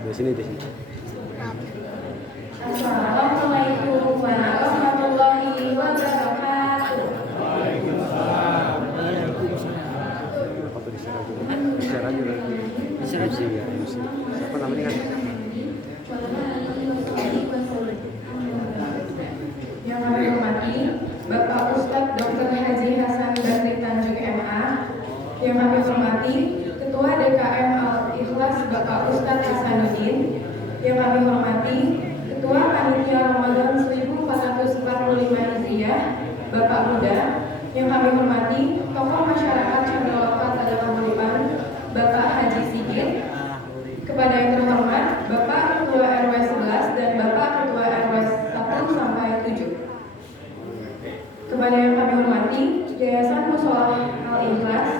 Di sini, di sini. Assalamualaikum warahmatullahi wabarakatuh. Apa diserah dulu? Diserah dulu. Diserah sih ya. Siapa namanya kan? Yang kami hormati Bapak Ustadz Dr. Haji Hasan Basri Tanjung MA. Yang kami hormati Ketua DKM Al-Ikhlas Bapak Ustadz Hasanuddin. Yang kami hormati Ketua Panitia Ramadan 1445 Hijriah Bapak Huda. Yang kami hormati tokoh masyarakat Candrawaka Tadamanguripan Bapak Haji Sigit. Kepada yang terhormat Bapak Ketua RW 11 dan Bapak Ketua RW 1 sampai 7. Kepada yang kami hormati Yayasan Musholah Al-Ikhlas.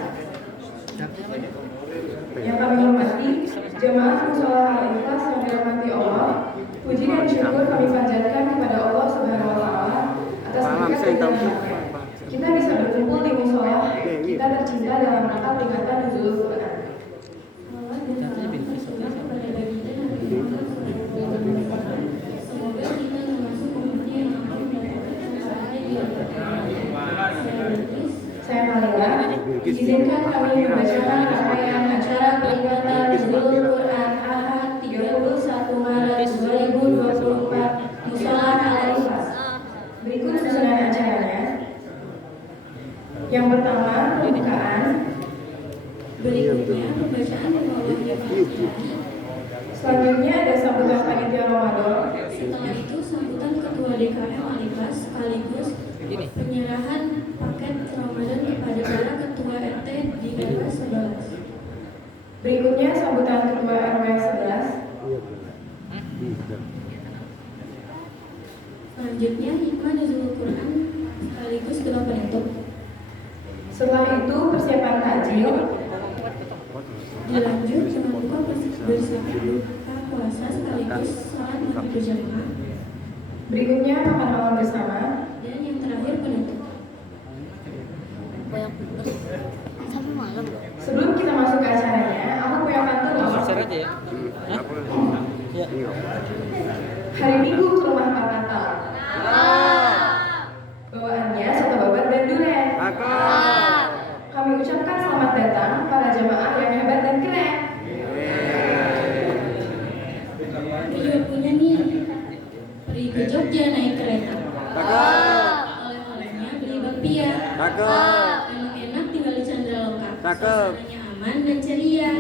Yang kami hormati Jemaah Musholah Al-Ikhlas yang dirahmati Allah. Puji dan syukur kami panjatkan kepada Allah Subhanahu wa taala atas berkat dan nikmatnya. Kita bisa berkumpul di musholah kita tercinta dalam rangka peringatan Nuzulul Quran. Semoga kita termasuk umatnya yang akan saya Malila, izinkan kami membacakan rangkaian acara peringatan Nuzulul Quran Ahad 31 Maret 2024 Musholah Al-Ikhlas. Berikut susunan acaranya. Yang pertama, pembukaan. Berikutnya, pembacaan membawahi Fatihah. Selanjutnya ada sambutan panitia Ramadan. Setelah itu sambutan Ketua DKM Al-Ikhlas sekaligus penyerahan paket Ramadan kepada para Ketua RT di RW 11. Berikutnya sambutan Ketua RW 11. Selanjutnya hikmah Nuzulul Quran sekaligus doa penutup. Setelah itu persiapan takjil. Dilanjut dengan buka bersama buka puasa sekaligus salat maghrib berjamaah. Berikutnya makan malam bersama dan yang terakhir penutup. Sampai malam. Sebelum kita masuk ke acaranya, aku punya pantun loh. Hari Minggu ke rumah Pak Natal. Bawaannya soto babat dan durian. Kami ucapkan selamat datang para jamaah yang hebat dan keren. Aku juga punya nih. Pergi ke Jogja naik kereta. Oleh-olehnya beli bakpia. Enak-enak tinggal di Candrawaka. Suasananya aman dan ceria.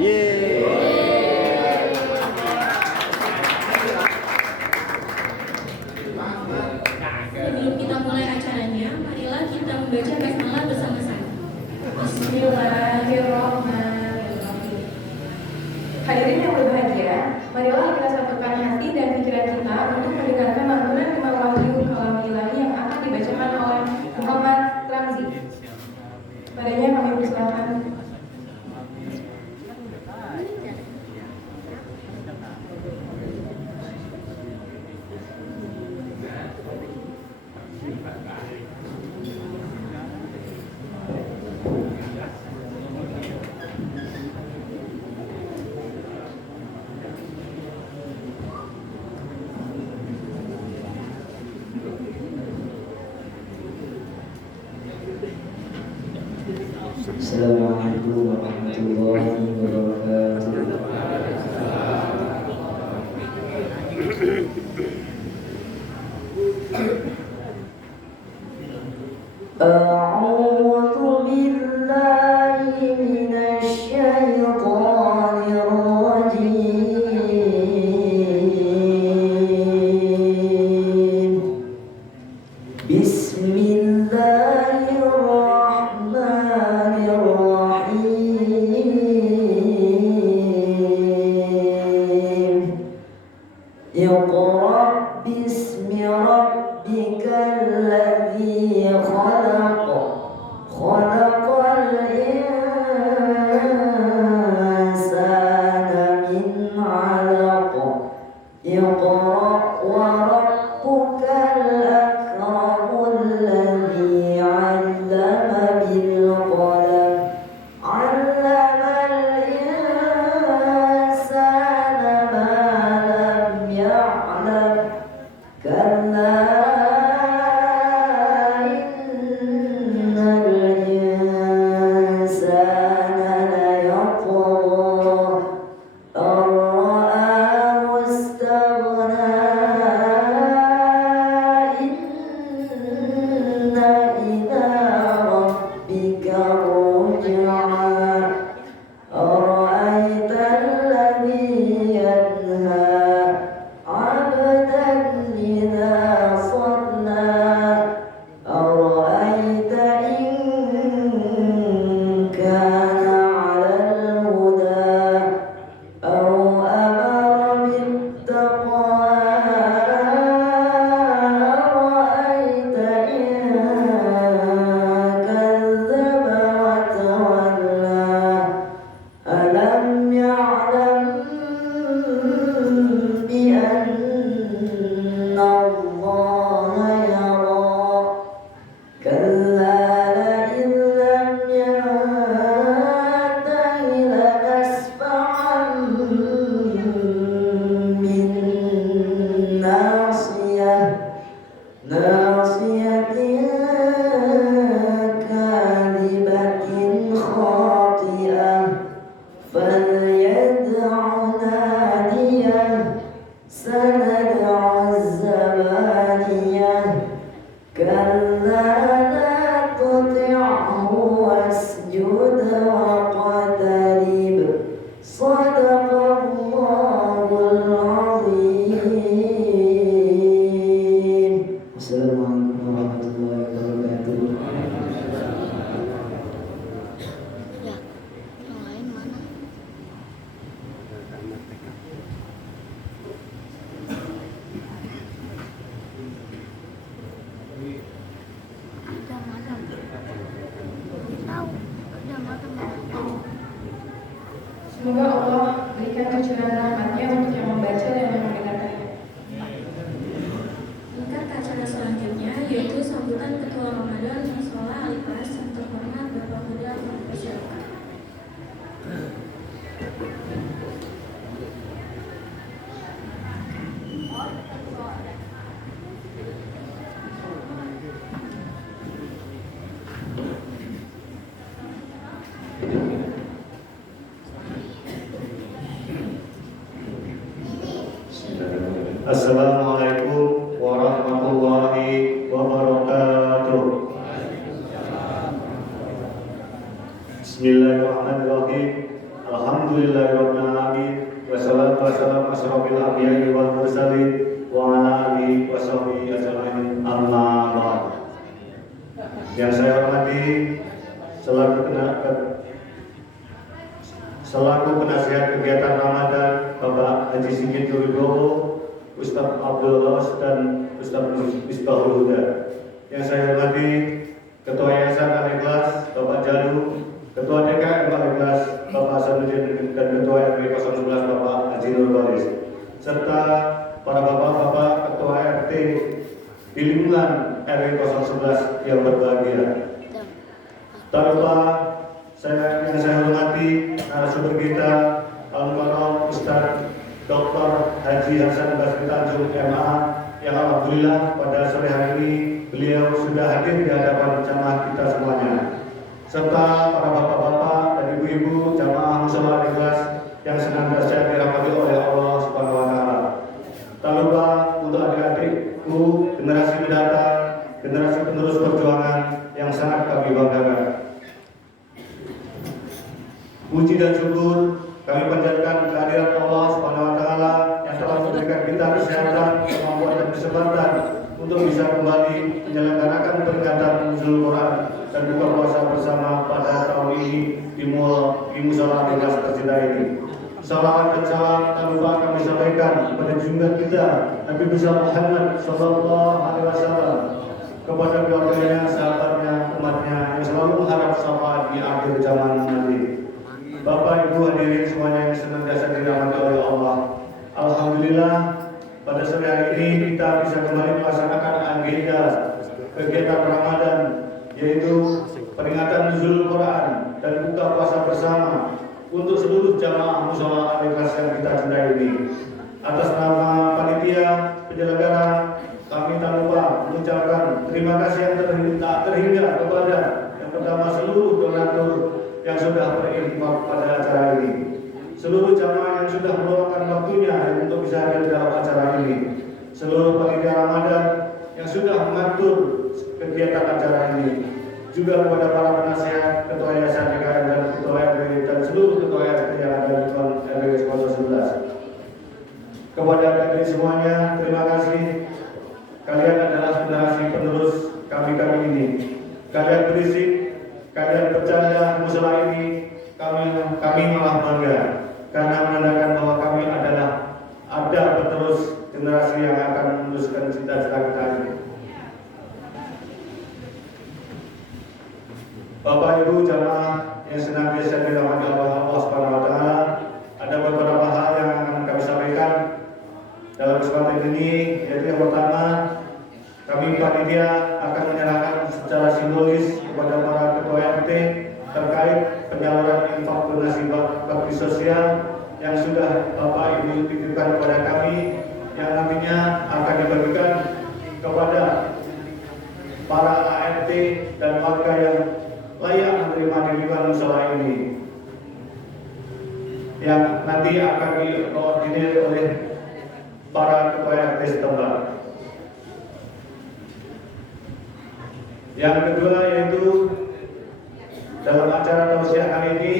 Sebelum kita mulai acaranya, marilah kita membaca basmalah bersama-sama. Bismillahirrahmanirrahim. Hadirin yang berbahagia, marilah kita satukan hati dan pikiran kita untuk mendengarkan lantunan Imam Wahyu Kalam Ilahi yang akan dibacakan oleh Muhammad Ramzi. Padanya kami persilakan. Assalamualaikum warahmatullahi wabarakatuh. A'udzu billahi minasy syaithanir rajim. Bismillahirrahmanirrahim. Iqra bismi rabbikal ladzi khalaq. Khalaqal insana min 'alaq. Iqra wa rabbukal akramul ladzi 'allama bil qalam. 'Allamal insana ma Semoga Allah berikan kecurangan rahmatnya untuk yang membaca dan yang mendengarkannya. Tingkat acara selanjutnya yaitu sambutan Ketua Ramadan Musola Al-Ikhlas yang terhormat Bapak Huda mempersilakan. Assalamualaikum warahmatullahi wabarakatuh. Bismillahirrahmanirrahim. Alhamdulillahirabbil alamin. Wassalatu wassalamu asyrofil anbiya'i wal mursalin wa ala alihi washabihi ajmain. Amma ba'd. Yang saya hormati selaku penasihat kegiatan Ramadan Bapak Haji Sigit Wibowo, Ustadz Abdul Ghaus dan Ustadz Misbahul Huda. Yang saya hormati Ketua Yayasan Al-Ikhlas Bapak Jalu, Ketua DKM Al-Ikhlas Bapak Hasanuddin dan Ketua RW 011 Bapak Haji Nur Baris, serta para bapak-bapak Ketua RT di lingkungan RW 011 yang berbahagia. Tak lupa yang saya hormati narasumber kita Al-Mukarram Ustadz Dr. Haji Hasan Basri Tanjung MA yang alhamdulillah pada sore hari ini beliau sudah hadir di hadapan jamaah kita semuanya, serta para bapak-bapak dan ibu-ibu jamaah Musola Al-Ikhlas yang senantiasa dirahmati oleh Allah Subhanahu wa taala. Tak lupa untuk adik-adikku generasi mendatang, generasi penerus perjuangan yang sangat kami banggakan. Puji dan syukur kami panjatkan kehadirat Allah Subhanahu wa taala yang telah memberikan kita kesehatan, kemampuan dan kesempatan untuk bisa kembali menyelenggarakan peringatan Nuzul Quran dan buka puasa bersama pada tahun ini di Musola Al-Ikhlas tercinta ini. Salawat dan salam tak lupa kami sampaikan kepada junjungan kita Nabi besar Muhammad sallallahu alaihi wasallam, kepada keluarganya, sahabatnya, umatnya yang selalu mengharap syafaat di akhir zaman nanti. Bapak Ibu hadirin semuanya yang senantiasa dirahmati oleh Allah. Alhamdulillah pada sore hari ini kita bisa kembali melaksanakan agenda kegiatan Ramadan, yaitu peringatan Nuzul Quran dan buka puasa bersama untuk seluruh jamaah Musola Al-Ikhlas yang kita cintai ini. Atas nama panitia penyelenggara, kami tak lupa mengucapkan terima kasih yang tak terhingga kepada yang pertama seluruh donatur yang sudah berinfak pada acara ini, seluruh jamaah yang sudah meluangkan waktunya untuk bisa hadir dalam acara ini, seluruh panitia Ramadan yang sudah mengatur kegiatan acara ini, juga kepada para penasihat, ketua yayasan DKM dan ketua RW dan seluruh ketua RT yang ada di RW 011. Kepada adik semuanya, terima kasih. Kalian adalah generasi penerus kami ini. Kalian berisik, kalian bercanda musola ini, kami malah bangga karena menandakan bahwa kami adalah ada penerus generasi yang akan meneruskan cita-cita kita ini. Bapak Ibu jamaah yang senantiasa dirahmati Allah Subhanahu wa taala, ada beberapa hal yang akan kami sampaikan dalam kesempatan ini, yaitu yang pertama, kami panitia akan menyerahkan secara simbolis kepada para ketua RT terkait penyaluran infak donasi bakti sosial yang sudah Bapak Ibu titipkan kepada kami, yang nantinya akan dibagikan kepada para ART dan warga yang layak menerima titipan musola ini, yang nanti akan dikoordinir oleh para ketua RT setempat. Yang kedua yaitu dalam acara tausiah kali ini,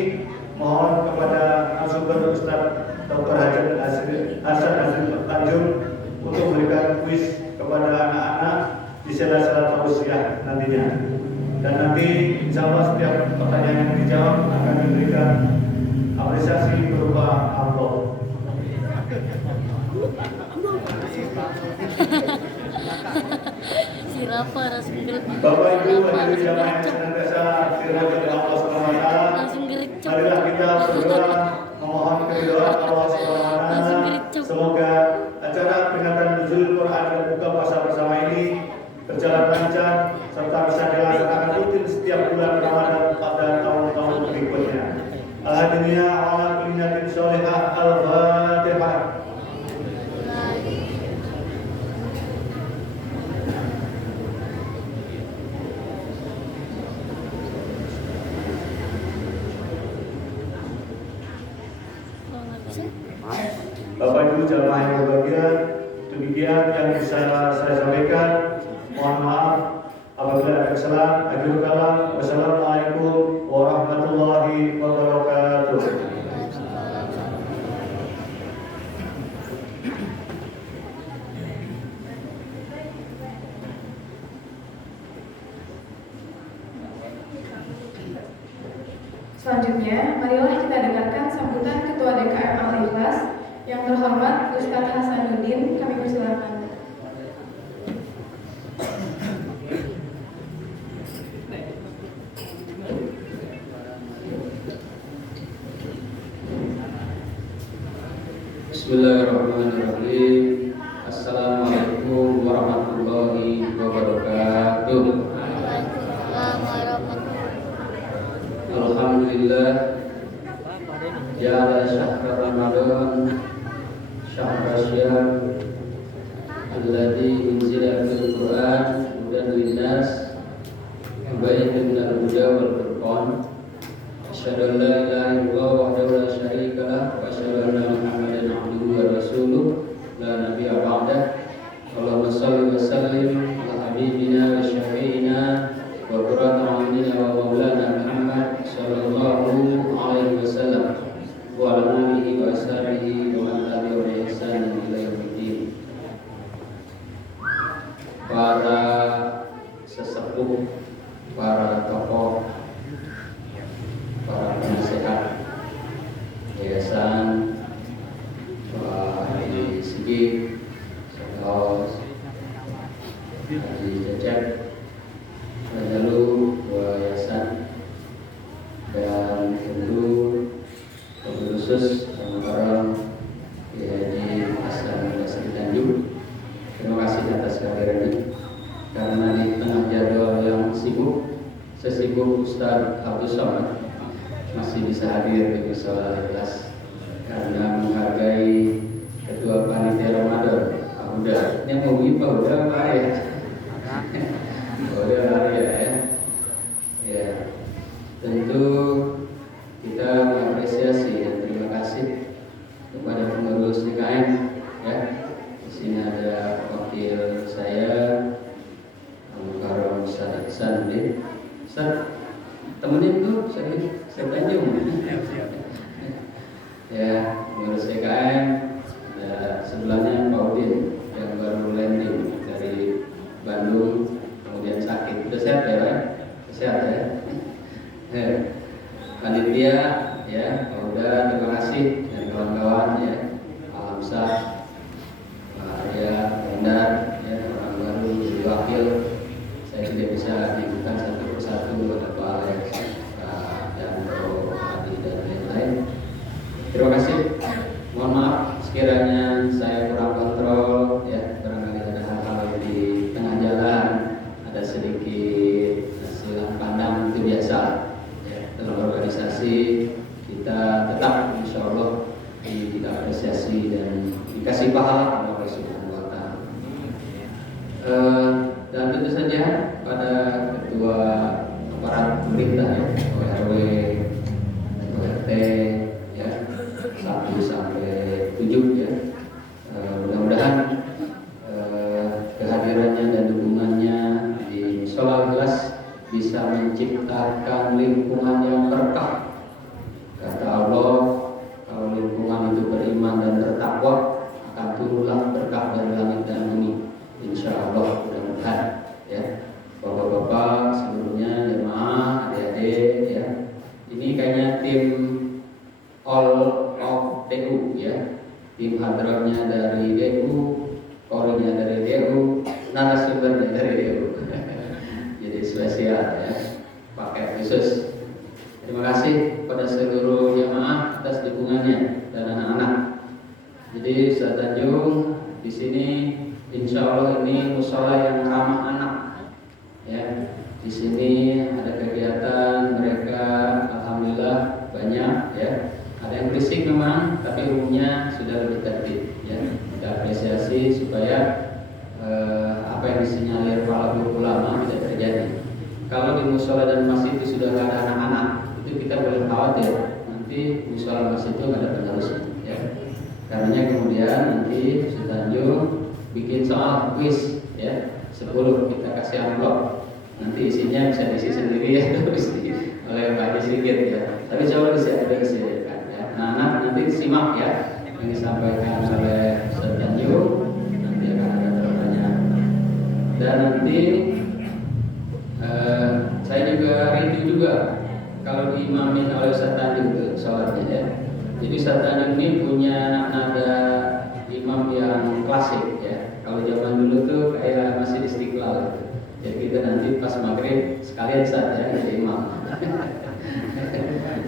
mohon kepada narasumber Ustaz Dr. Hasan Basri Tanjung untuk memberikan kuis kepada anak-anak di sela-sela tausiah nantinya. Dan nanti insya Allah setiap pertanyaan yang dijawab akan diberikan apresiasi berupa amplop. Siapa rasanya? Bapak Ibu hadirin jamaah yang senantiasa dirahmati Allah Subhanahu wa taala, marilah kita berdoa memohon Bapak Ibu jamaah yang berbahagia, demikian yang bisa saya sampaikan. Mohon maaf apabila ada kesalahan. Akhirul kalam. Wassalamualaikum warahmatullahi wabarakatuh. Selanjutnya, marilah kita dengarkan sambutan Ketua DKM Al-Ikhlas yang terhormat Ustadz Hasanuddin. Kami persilakan. Bismillahirrahmanirrahim. Assalamualaikum warahmatullahi wabarakatuh. Waalaikumsalam warahmatullahi Alhamdulillah, ja'ala syahra Ramadan syahra syam alladzi unzila fil Qur'an hudan linnas wa bayyinatan minal huda wal furqan. Asyhadu an la ilaha illallah wahdahu la syarika lah wa asyhadu anna Muhammadan abduhu wa rasuluh la nabiyya ba'dah. Allahumma shalli wa sallim ala habibina wa syafi'ina wa qurratu a'yunina wa maulana Muhammad sallallahu alaihi wasallam wa ala alihi wa ashabihi wa man tabi'ahum bi ihsan ila yaumil. Para sesepuh, para tokoh, para penasehat yayasan, Pak Haji Sigit, Saudara Haji Cecep, lalu yayasan, dan tentu khusus sementara Haji Hasan Basri Tanjung. Terima kasih atas kehadirannya. Karena di tengah jadwal yang sibuk, sesibuk Ustadz Abdul Somad masih bisa hadir di Musola Al-Ikhlas karena menghargai Ketua Panitia Ramadan. Udah, ini mau Pak udah Pak ya? Udah lari ya? Ya, tentu kita mengapresiasi dan terima kasih kepada pengurus DKM ya. Di sini ada wakil saya, Al-Mukarram Ustadz Ihsan nih. Ustadz, temenin tuh saya Tanjung. Ya, pengurus DKM. Ada sebelahnya Pak Udin yang baru landing dari Bandung, kemudian sakit. Udah sehat ya, Pak? Sehat ya. Panitia ya, Pak Uda, terima kasih dan kawan-kawan ya. Alhamdulillah, Pak Arya, Endar, ya orang baru jadi wakil. Saya tidak bisa diikutan satu persatu ada Pak Alex, Pak Yanto, Adi dan lain-lain. Terima kasih. Mohon maaf sekiranya saya kurang kontrol ya, barangkali ada hal-hal di tengah jalan, ada sedikit silang pandang, itu biasa ya. Dalam organisasi kita tetap insya Allah diapresiasi dan dikasih pahala oleh Allah Subhanahu wa Ta'ala. Dan tentu saja pada ketua aparat pemerintah ya, ORW, ORT ya, 1 sampai 7 ya. Mudah-mudahan kehadirannya dan dukungannya di Musola Al-Ikhlas bisa menciptakan lingkungan yang berkah. Kata Allah, kalau lingkungan itu beriman dan bertakwa, akan turunlah berkah dari langit dan bumi. Insya Allah mudah-mudahan ya. Bapak-bapak seluruhnya, jemaah, adik-adik ya. Ini kayaknya tim all of DU ya. Tim hadratnya dari DU, korinya dari DU, narasumbernya dari DU. Jadi spesial ya, paket khusus. Terima kasih pada seluruh jamaah atas dukungannya dan anak-anak. Jadi Ustaz Tanjung di sini insya Allah ini musola yang ramah anak ya. Di sini ada kegiatan mereka, alhamdulillah banyak ya. Ada yang berisik memang, tapi umumnya sudah lebih tertib ya. Kita apresiasi supaya apa yang disinyalir para guru ulama tidak terjadi. Kalau di musola dan masjid itu sudah ada anak-anak, itu kita boleh khawatir nanti musola masjid itu nggak ada penerusnya ya. Karenanya kemudian nanti Ustaz Tanjung bikin soal kuis ya, 10 kita kasih amplop. Nanti isinya bisa diisi sendiri ya, oleh Pak Haji sedikit ya. Tapi coba disediakan ya. Nah, nanti simak ya yang disampaikan oleh Ustaz Tanjung. Nanti akan ada pertanyaan. Dan nanti saya juga rindu juga kalau diimamin oleh Ustaz Tanjung itu sholatnya ya. Jadi Ustaz Tanjung ini punya nada imam yang klasik ya. Kalau zaman dulu tuh kayak masih Istiqlal gitu. Jadi kita nanti pas maghrib sekalian Ustaz ya jadi imam.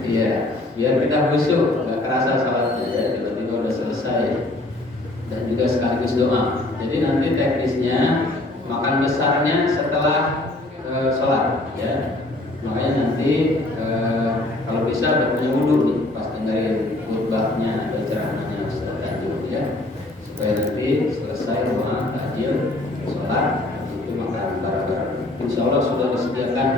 Iya, biar kita khusyuk, nggak kerasa sholatnya ya. Tiba-tiba udah selesai dan juga sekaligus doa. Jadi nanti teknisnya makan besarnya setelah sholat ya. Makanya nanti kalau bisa udah punya wudhu nih pas dengerin khutbahnya atau ceramahnya Ustaz Tanjung ya, supaya nanti selesai doa takjil sholat itu makan bareng-bareng. Insya Allah sudah disediakan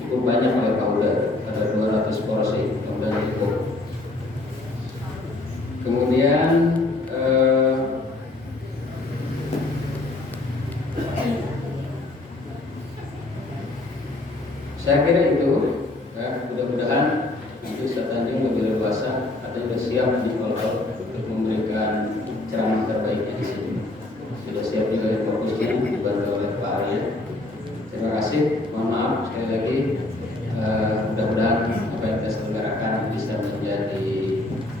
cukup banyak oleh Pak Uda, ada 200 porsi, mudah cukup. Kemudian saya kira itu ya, mudah-mudahan nanti Ustaz Tanjung lebih leluasa atau sudah siap di Polkot untuk memberikan ceramah terbaiknya di sini. Sudah siap juga yang fokusnya dibantu oleh Pak Arya. Terima kasih. Mohon maaf sekali lagi. Mudah-mudahan apa yang kita selenggarakan bisa menjadi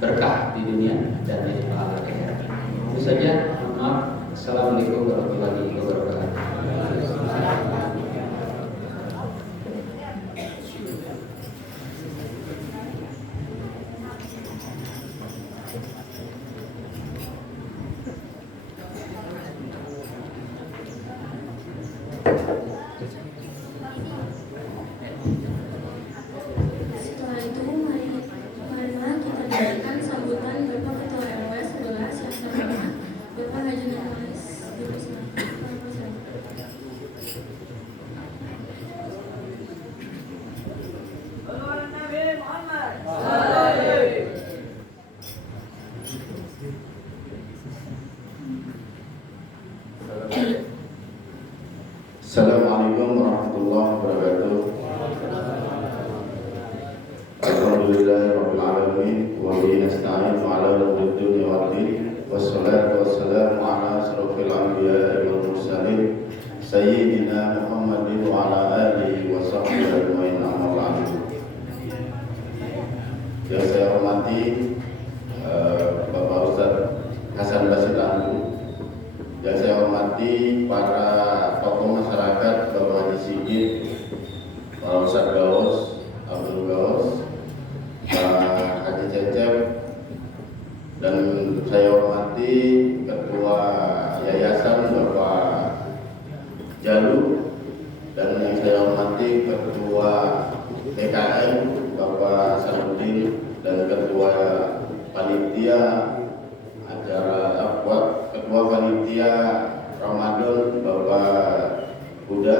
berkah di dunia dan di pahala akhirat. Itu saja. Mohon maaf. Assalamualaikum warahmatullahi wabarakatuh. Setelah itu, marilah kita berikan sambutan Bapak Ketua RW 11 yang terhormat, Bapak Haji Nurmais. Assalamualaikum warahmatullahi wabarakatuh. Alhamdulillahirabbil alamin wa bihi nasta'in ala umuri dunya waddin wassalatu wassalamu ala asrofil anbiya'i wal mursalin sayyidina Muhammadin wa ala alihi wa sahbihi ajmain amma ba'du. Yang saya hormati Bapak Ustaz Hasan Basir Andu, yang saya hormati para tokoh masyarakat, Bapak Haji Sigit, Pak Ustaz Gaus, Abdul Gaus, Pak Haji Cecep, dan saya hormati Ketua Yayasan Bapak Jalu, dan yang saya hormati Ketua PKM Bapak Sarudin, dan Ketua Panitia acara Ketua Panitia Ramadan Bapak Huda.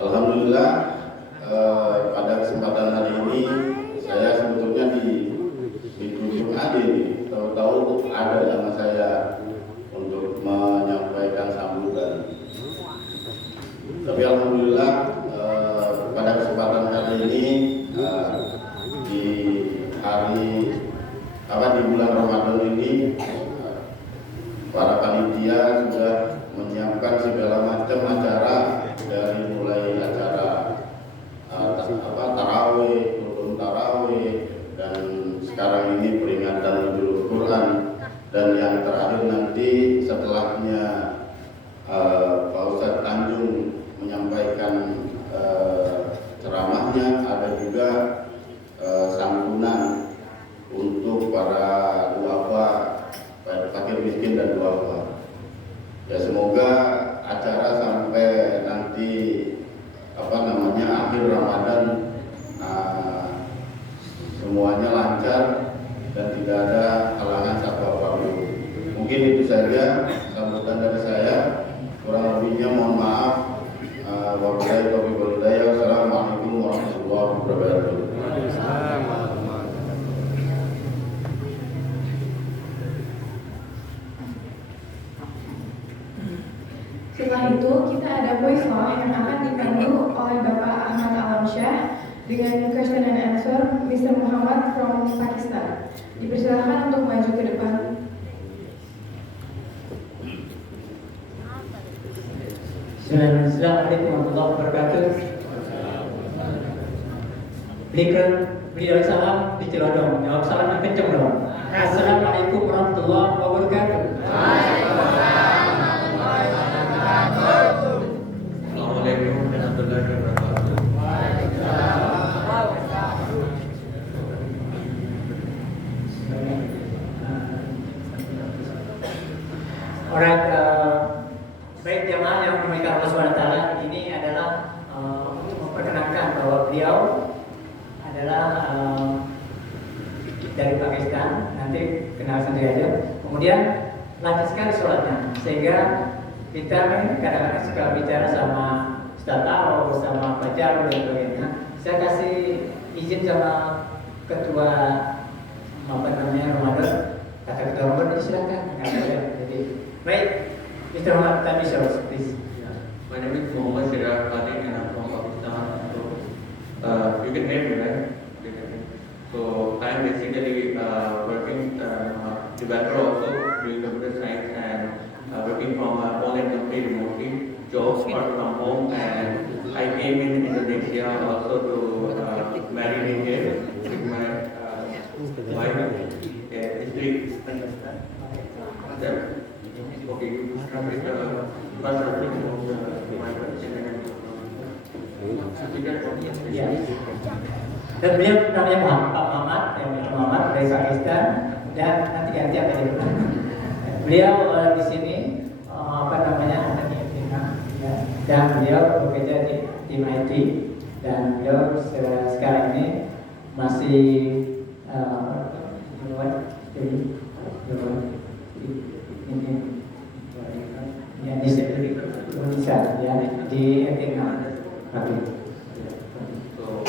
Alhamdulillah pada kesempatan hari ini saya sebetulnya ditunjuk adik, tahu-tahu ada nama saya untuk menyampaikan sambutan. Tapi alhamdulillah pada kesempatan hari ini di bulan Ramadan ini para panitia sudah menyiapkan segala macam acara, dari mulai acara tarawih, turun tarawih, dan sekarang ini peringatan Nuzul Quran, dan yang terakhir nanti setelahnya Pak Ustaz Tanjung menyampaikan ceramahnya, ada juga santunan untuk para duafa, fakir miskin dan duafa. Ya, semoga acara sampai nanti akhir Ramadan semuanya lancar dan tidak ada halangan satu apapun. Mungkin itu saja sambutan dari saya. Kurang lebihnya mohon maaf. Wabillahi taufiq wal hidayah. Wassalamualaikum warahmatullahi wabarakatuh. Setelah itu kita ada voice law yang akan dipandu oleh Bapak Ahmad Alamsyah dengan question and answer Mr. Muhammad from Pakistan. Dipersilakan untuk maju ke depan. Assalamualaikum warahmatullahi wabarakatuh. Beliau salam di Cilodong. Jawab salam yang kenceng dong. Assalamualaikum warahmatullahi wabarakatuh. Assalamualaikum warahmatullahi wabarakatuh. Alright, baik jamaah yang dimuliakan Allah SWT, ini adalah untuk memperkenalkan bahwa beliau adalah dari Pakistan. Nanti kenal sendiri aja. Kemudian lanjut sekali sholatnya, sehingga kita kadang-kadang suka bicara sama Ustaz Taro, sama Pak Jarod dan sebagainya. Saya kasih izin sama ketua Ramadan, kata ketua Ramadan, silakan. Jadi baik, Mr. Muhammad Tami Shawaz, please. My name is Muhammad Siraj Khalid and I'm from Pakistan. So you can hear me, right? So I am basically working developer also doing computer science and working from a online company remotely. Jobs are from home and I came in Indonesia also to marry me here with my wife. History. Okay, you start with the first topic of my Ya. Dan beliau namanya Pak Muhammad dari Pakistan, dan nanti ganti apa dia. Beliau di sini dan beliau bekerja di tim IT, dan beliau sekarang ini masih bisa ya di Ethiopia. So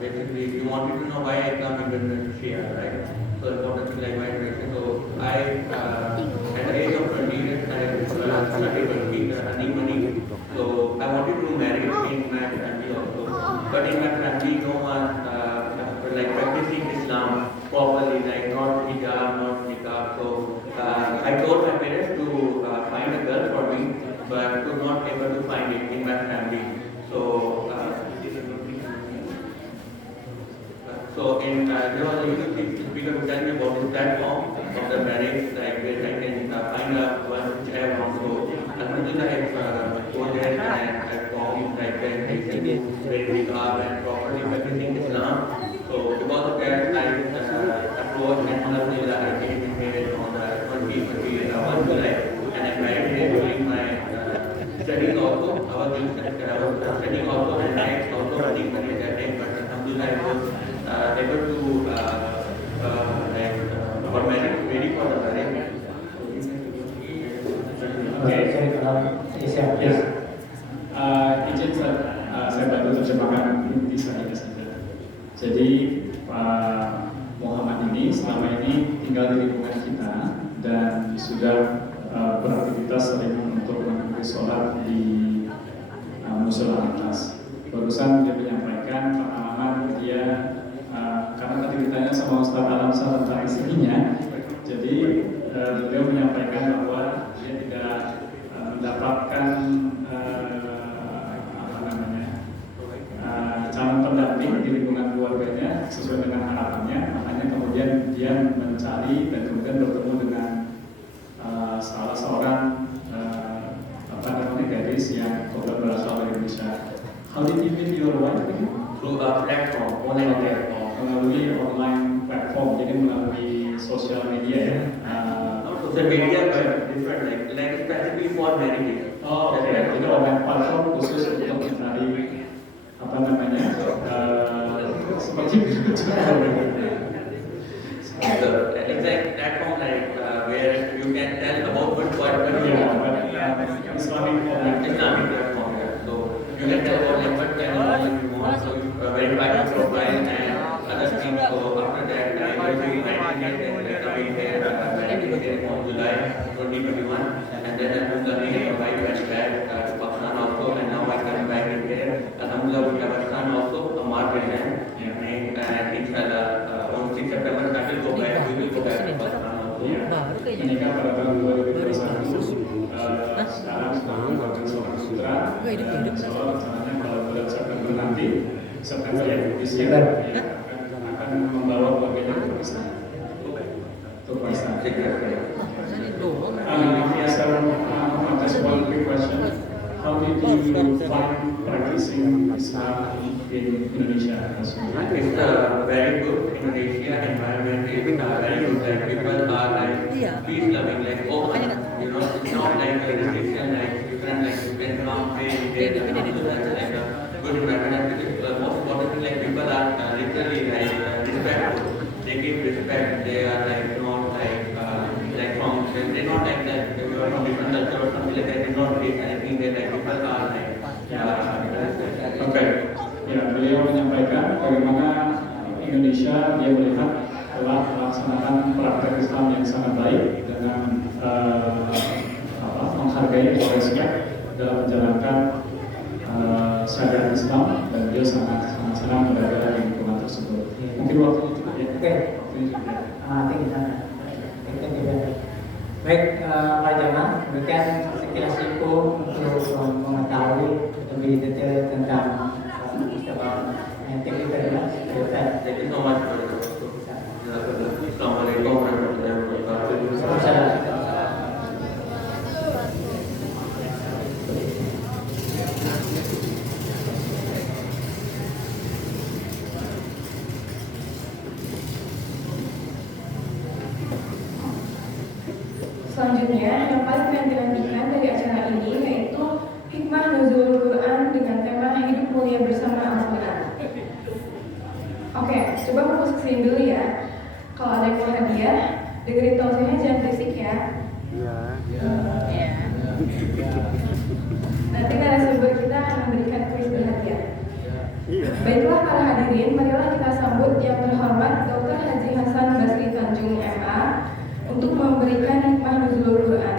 basically, you wanted to know why I come to Indonesia, right? So important thing like my education. So I at the age of 20 years, I started working, earning money. So I wanted to marry in my family also, but in my family, no one like practicing Islam properly, like not hijab, not niqab. So I told my parents to find a girl for me, but could not able to find it in my family. So in there was a YouTube speaker who told me about this platform of the marriage, like where I can find a one which I want. So alhamdulillah, I go there and I found like that I can do very niqab and properly practicing Islam. So because of that, I approached and alhamdulillah I came in here on the 1 July, and I married here during my studies also. I was studying also and I also studying marriage that time, but alhamdulillah I was able to for marriage, ready for the marriage. Izin saya bantu terjemahkan di sana saja. Jadi Pak Muhammad ini selama ini tinggal di lingkungan kita dan sudah beraktivitas sering untuk mengikuti sholat di musola atas. Barusan dia menyampaikan pengalaman dia karena tadi ditanya sama Ustaz Alamsyah tentang istrinya, jadi beliau menyampaikan bahwa dia tidak mendapatkan calon pendamping di lingkungan keluarganya sesuai dengan harapannya, makanya kemudian dia mencari dan kemudian bertemu dengan salah seorang gadis yang kebetulan berasal dari Indonesia. How did you meet your wife? Through a platform, online platform. Melalui online platform, jadi melalui sosial media ya. Social media but different, like specifically for marriage. Oh, oke. Jadi online platform khusus untuk mencari apa namanya seperti itu. The exact platform like where you can tell about what Islamic platform. So you can tell about what channel you want. So you verify your profile and other things. So after that, you married and coming here, married in July 2021, and then I'm going to wife that to Pakistan also, and now I come back in here. Alhamdulillah, we have a son also, Amar Bhaijan, and inshallah, on 6 September, I will go back. We will go back to Pakistan also. Menikah pada tahun 2021. Sekarang sedang melakukan seorang putra. Dan insya Allah rencananya pada bulan September nanti, September ya, Desember, akan membawa keluarganya ke Pakistan. To Pakistan. Yes, just one quick question. How did you find practicing Islam in Indonesia? It's very good. Indonesia environment is very good. Like people are like peace loving, like open. You know, it's not like a restriction, like you can like you can come pray, like a good environment. Most important thing, like people are literally like respectful. They give respect. They are like not like from they're not like that. You are from different culture or something like that. They not take anything. They like people are like perfect. Ya, beliau menyampaikan bagaimana Indonesia dia melihat telah melaksanakan praktek Islam yang sangat baik dengan menghargai dan respect dalam menjalankan syariat Islam, dan dia sangat senang berada di lingkungan tersebut. Mungkin waktunya cukup ya. Oke. Waktunya cukup ya. Baik, Pak Jamal, berikan sekilas info untuk mengetahui lebih detail tentang Thank you very much. Thank you so much for the Assalamualaikum warahmatullahi wabarakatuh. Selanjutnya, yang paling dinantikan dari acara ini yaitu Hikmah Nuzulul Quran dengan tema Hidup Mulia Bersama Al-Quran. Oke, coba fokus kesini dulu ya. Kalau ada yang mau hadiah, dengerin tausiahnya jangan berisik ya. Iya. Nanti narasumber kita akan memberikan kuis berhadiah. Baiklah para hadirin, marilah kita sambut yang terhormat Dr. Haji Hasan Basri Tanjung MA untuk memberikan hikmah nuzulul Quran.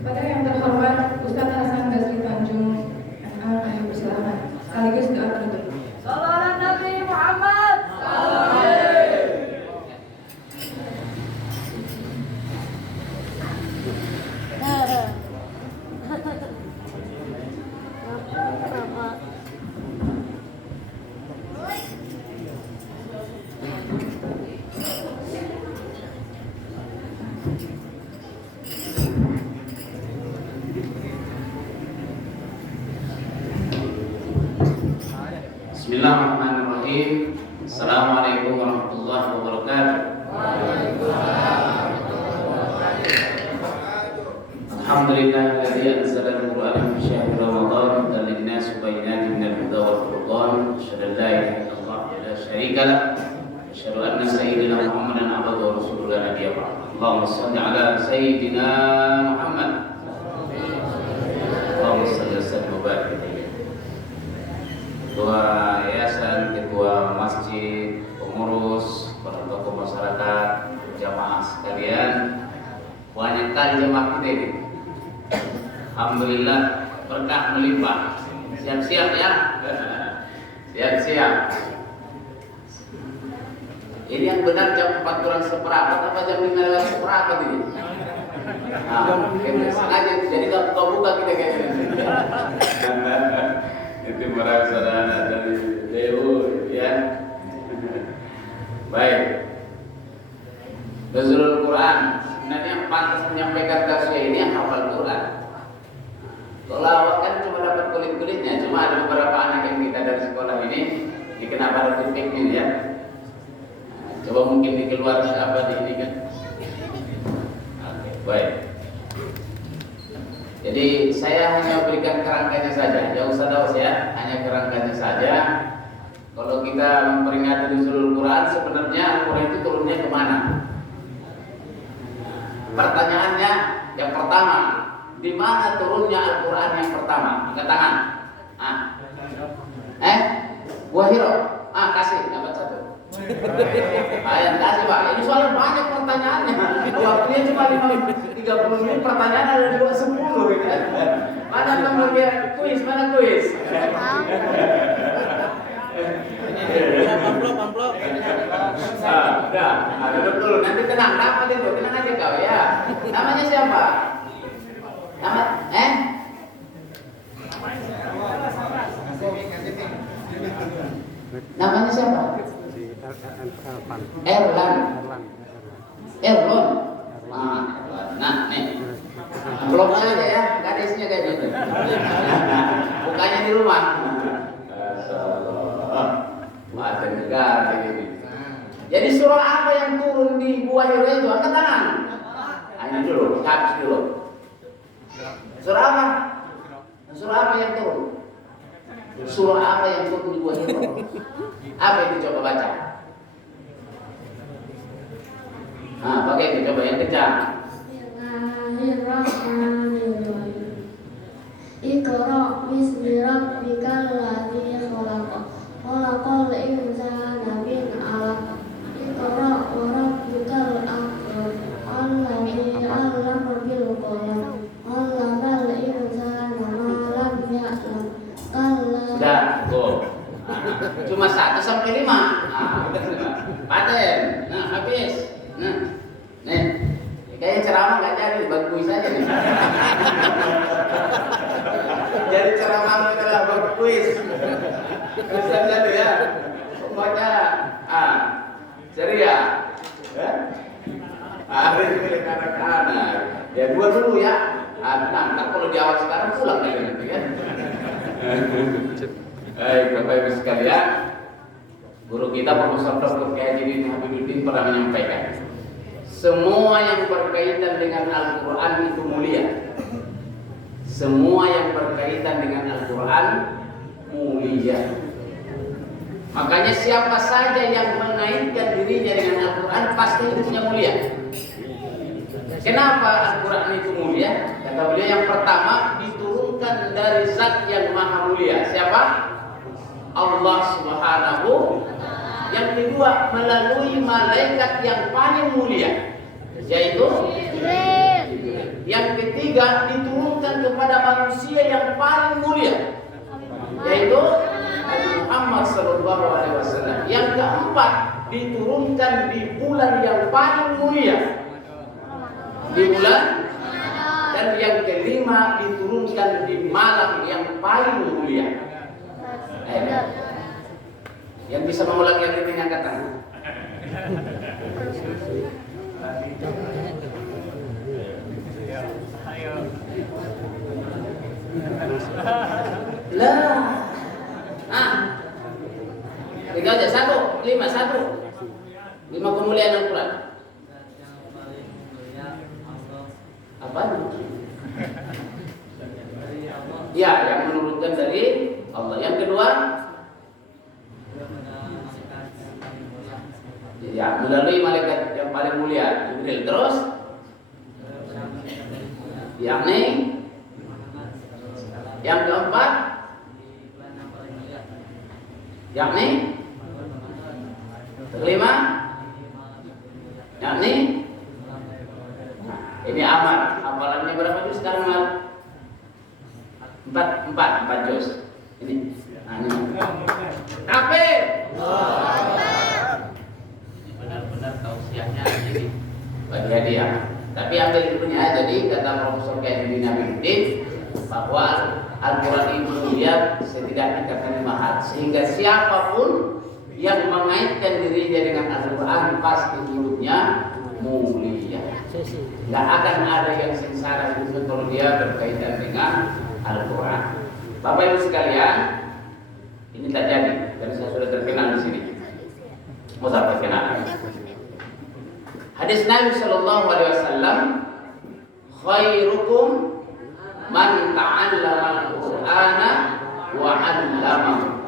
Kepada yang terhormat Ustadz Hasan Basri Tanjung MA, kami persilakan. Sekaligus doa penutup. Salawat Nabi Muhammad. Bismillahirrahmanirrahim. Assalamualaikum warahmatullahi wabarakatuh. Alhamdulillahilladzi anzala al-Qur'ana fi syahri Ramadan hudan lin-nasi wa bayyinatin minal huda wal furqan. Asyhadu an la ilaha illallah wa la syarika lah. Asyhadu anna sayyidina Muhammadan abduhu wa rasuluhu la nabiyya ba'dahu. Allahumma shalli ala sayyidina Muhammad. Allahumma shalli wa sallim wa barik. Ketua yayasan, ketua masjid, pengurus, para tokoh masyarakat, jamaah sekalian, banyak kali jamaah kita ini. Alhamdulillah berkah melimpah. Siap-siap ya, siap-siap. Ini yang benar jam 4 kurang seperempat apa jam 5 lewat seperempat ini? Nah, sengaja jadi gak buka kita kayak gini. Itu para saudara dari Dewa ya. Baik. Nuzulul Quran, sebenarnya yang pantas menyampaikan tausiah ini yang hafal Quran. Kalau awak kan cuma dapat kulit-kulitnya, cuma ada beberapa anak yang kita dari sekolah ini dikenal pada titik ini ya. Coba mungkin dikeluar apa di ini kan. Oke, baik. Jadi saya hanya berikan kerangkanya saja, jauh usah ya, hanya kerangkanya saja. Kalau kita memperingati nuzulul Quran, sebenarnya Al-Quran itu turunnya kemana? Pertanyaannya yang pertama, di mana turunnya Al-Quran yang pertama? Angkat tangan. Buah hiro. Kasih, dapat satu. Yang kasih Pak, ini soalnya banyak pertanyaannya. Waktunya cuma 30 menit, pertanyaan ada 10 gitu. Mana bagian kuis, mana kuis? Amplop. Udah, duduk dulu. Nanti tenang, dapat itu, tenang aja kau ya. Namanya siapa? Namanya siapa? Erlan. Nah, nih. Amplopnya aja ya, nggak ada isinya kayak gitu. Bukanya di rumah. Masa negara ini. Jadi surah apa yang turun di Gua Hira itu? Angkat tangan. Ini dulu, habis dulu. Surah apa? Surah apa yang turun? Surah apa yang turun di Gua Hira? Apa itu coba baca? Nah, pakai itu coba yang kencang. Bismillahirrahmanirrahim. Iqra bismi rabbikal ladzi khalaq. Khalaqal insana min 'alaq. Iqra wa rabbukal akram. Alladzi 'allama bil qalam. 'allamal insana ma lam ya'lam. Sudah, go. Cuma 1 sampai 5. Paten. Nah, habis. Nah. Nih. Kayaknya ceramah nggak jadi, buat kuis aja nih. Jadi ceramah adalah buat kuis. Bisa jadi ya. Pokoknya, ceria. Hari ini kanak-kanak. Ya 2 dulu ya. Nah, kalau di awal sekarang pulang lagi nanti kan. Baik, Bapak Ibu sekalian, guru kita Profesor Dr. Kiai Haji Habibuddin pernah menyampaikan, semua yang berkaitan dengan Al-Quran itu mulia. Semua yang berkaitan dengan Al-Quran mulia. Makanya siapa saja yang mengaitkan dirinya dengan Al-Quran pasti hidupnya mulia. Kenapa Al-Quran itu mulia? Kata beliau, yang pertama diturunkan dari zat yang maha mulia. Siapa? Allah Subhanahu. Yang kedua melalui malaikat yang paling mulia, yaitu Jibril. Yang ketiga diturunkan kepada manusia yang paling mulia, yaitu Muhammad sallallahu alaihi wasallam. Yang keempat diturunkan di bulan yang paling mulia, di bulan. Dan yang kelima diturunkan di malam yang paling mulia. Yang bisa mengulang yang ini angkat tangan. Lah. Tiga aja, 1, 5, 1. 5 kemuliaan Al-Quran. Apa? Ya, yang menurunkan dari Allah. Yang kedua, ya, melalui malaikat yang paling mulia, Jibril. Terus, yakni yang keempat, yakni kelima, yakni ini amal. Amalannya berapa juz sekarang, Mal? 4 juz. Ini. Kafir. Benar-benar tausiahnya jadi bagi hadiah. Tapi ambil ilmunya. Jadi kata Profesor Kiai Haji Habibuddin bahwa Al-Quran itu mulia setidaknya karena 5 hal, sehingga siapapun yang mengaitkan dirinya dengan Al-Quran pasti hidupnya mulia. Nggak akan ada yang sengsara hidupnya kalau dia berkaitan dengan Al-Quran. Bapak Ibu sekalian, ini tak jadi, karena saya sudah terkenal di sini. Mau saya terkenal. Hadis Nabi Sallallahu Alaihi Wasallam, khairukum man ta'allama al-Qur'ana wa 'allamahu.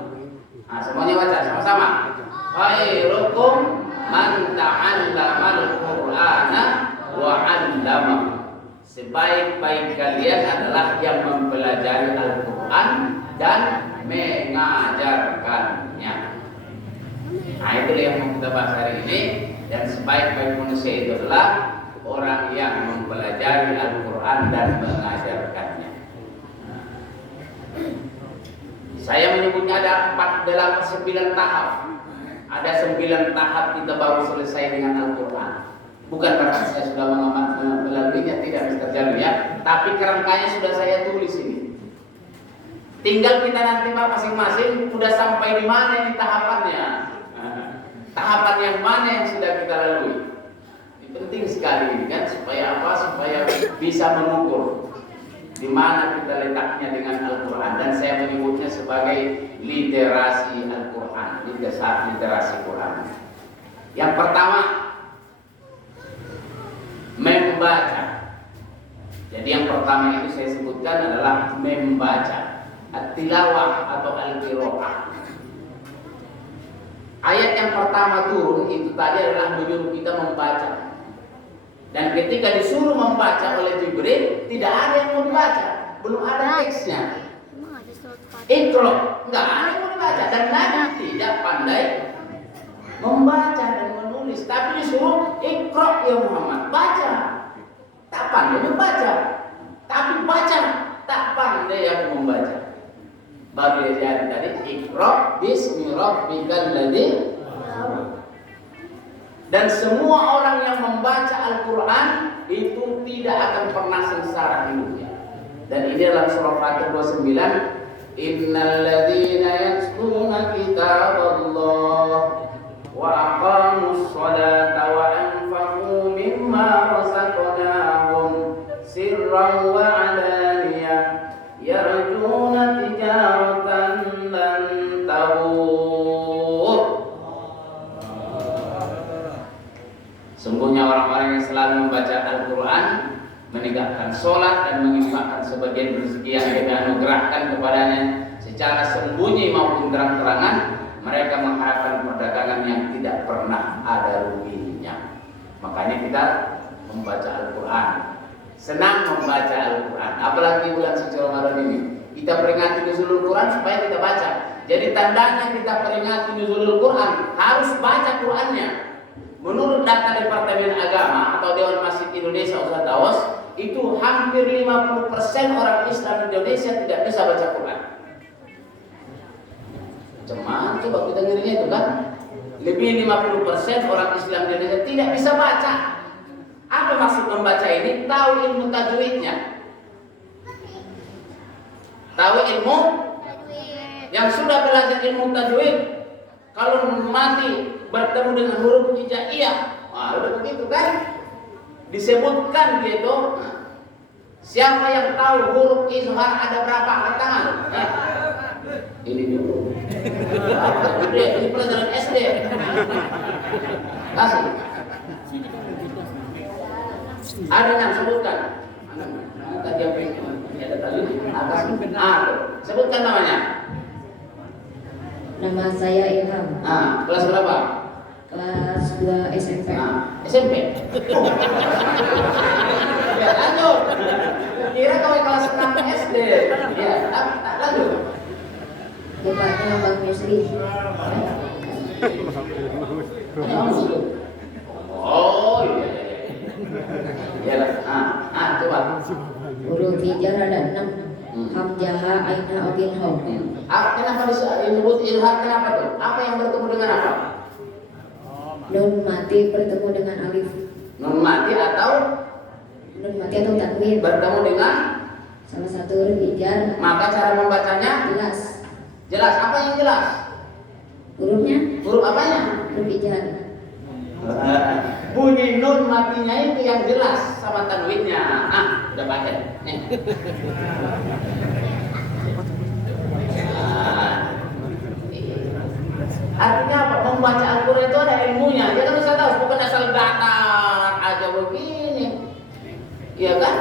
Nah, semuanya baca sama-sama. Khairukum man ta'allama al-Qur'ana wa 'allamahu. Sebaik-baik kalian adalah yang mempelajari Al-Quran dan mengajarkannya. Nah, itulah yang mau kita bahas hari ini. Dan sebaik-baik manusia itu adalah orang yang mempelajari Al-Quran dan mengajarkannya. Saya menyebutnya ada 9 tahap. Ada 9 tahap kita baru selesai dengan Al-Quran. Bukan berarti saya sudah melaluinya, tidak Mr. Jalil ya. Tapi kerangkanya sudah saya tulis ini. Tinggal kita nanti Pak masing-masing sudah sampai di mana ini tahapannya. Tahapan yang mana yang sudah kita lalui. Ini penting sekali ini kan, supaya apa? Supaya bisa mengukur di mana kita letaknya dengan Al-Quran. Dan saya menyebutnya sebagai literasi Al-Quran, literasi Quran. Yang pertama, membaca. Jadi yang pertama itu saya sebutkan adalah membaca, at-tilawah atau al-qiraah. Ayat yang pertama turun itu tadi adalah menyuruh kita membaca. Dan ketika disuruh membaca oleh Jibril, tidak ada yang mau dibaca, belum ada teksnya. Iqra, enggak ada yang mau dibaca, dan Nabi tidak pandai membaca dan menulis, tapi disuruh Iqra ya Muhammad, baca. Tak pandai membaca, tapi baca, tak pandai yang membaca. Baru dia tadi Iqra bismi rabbikal ladzi. Dan semua orang yang membaca Al-Quran itu tidak akan pernah sengsara hidupnya. Dan ini dalam surah Fatir 29, innal ladzina yatluna kitaballah wa aqamus sholata wa anfaqu mimma razaqnahum sirran wa alaniyah yarjuna tijaratan lan tabur. Sungguhnya orang-orang yang selalu membaca Al-Quran, menegakkan sholat dan menginfakkan sebagian rezeki yang dia anugerahkan kepadanya secara sembunyi maupun terang-terangan, mereka mengharapkan perdagangan yang tidak pernah ada ruginya. Makanya kita membaca Al-Quran, senang membaca Al-Quran. Apalagi bulan suci Ramadan ini, kita peringati nuzulul Quran supaya kita baca. Jadi tandanya kita peringati nuzulul Quran, harus baca Qurannya. Menurut data Departemen Agama atau Dewan Masjid Indonesia Ustaz Tawas, itu hampir 50% orang Islam Indonesia tidak bisa baca Quran. Cuman coba kita ngirinya itu kan, lebih 50% orang Islam Indonesia tidak bisa baca. Apa maksud membaca ini? Tahu ilmu tajwidnya. Tahu ilmu? Yang sudah belajar ilmu tajwid, kalau mati bertemu dengan huruf hijaiyah, wah udah begitu kan? Disebutkan gitu. Siapa yang tahu huruf izhar ada berapa? Angkat tangan. Ini dulu. Ini pelajaran SD. Kasih. Ada yang sebutkan. Tadi apa ini? Ada tadi. Atas. Sebutkan namanya. Nama saya Ilham. Kelas berapa? Kelas 2 SMP. SMP. Ya, lanjut. Kira kau kelas 6 SD. Ya, lanjut. Bapaknya Bang Yusri. Oh iya. Ya lah. Coba. Huruf hijar ada 6. Hamzah, aina, abil, hom. Kenapa disebut ilham? Kenapa tuh? Apa yang bertemu dengan apa? Nun mati bertemu dengan alif. Nun mati atau tanwin bertemu dengan salah satu huruf hijar. Maka cara membacanya jelas. Jelas. Apa yang jelas? Hurufnya? Huruf apanya? Huruf hijar. Bunyi nun matinya itu yang jelas sama tanwinnya. Udah pakai. Artinya apa? Membaca Al-Quran itu ada ilmunya. Dia kan bisa tahu, bukan asal datar aja begini. Iya kan?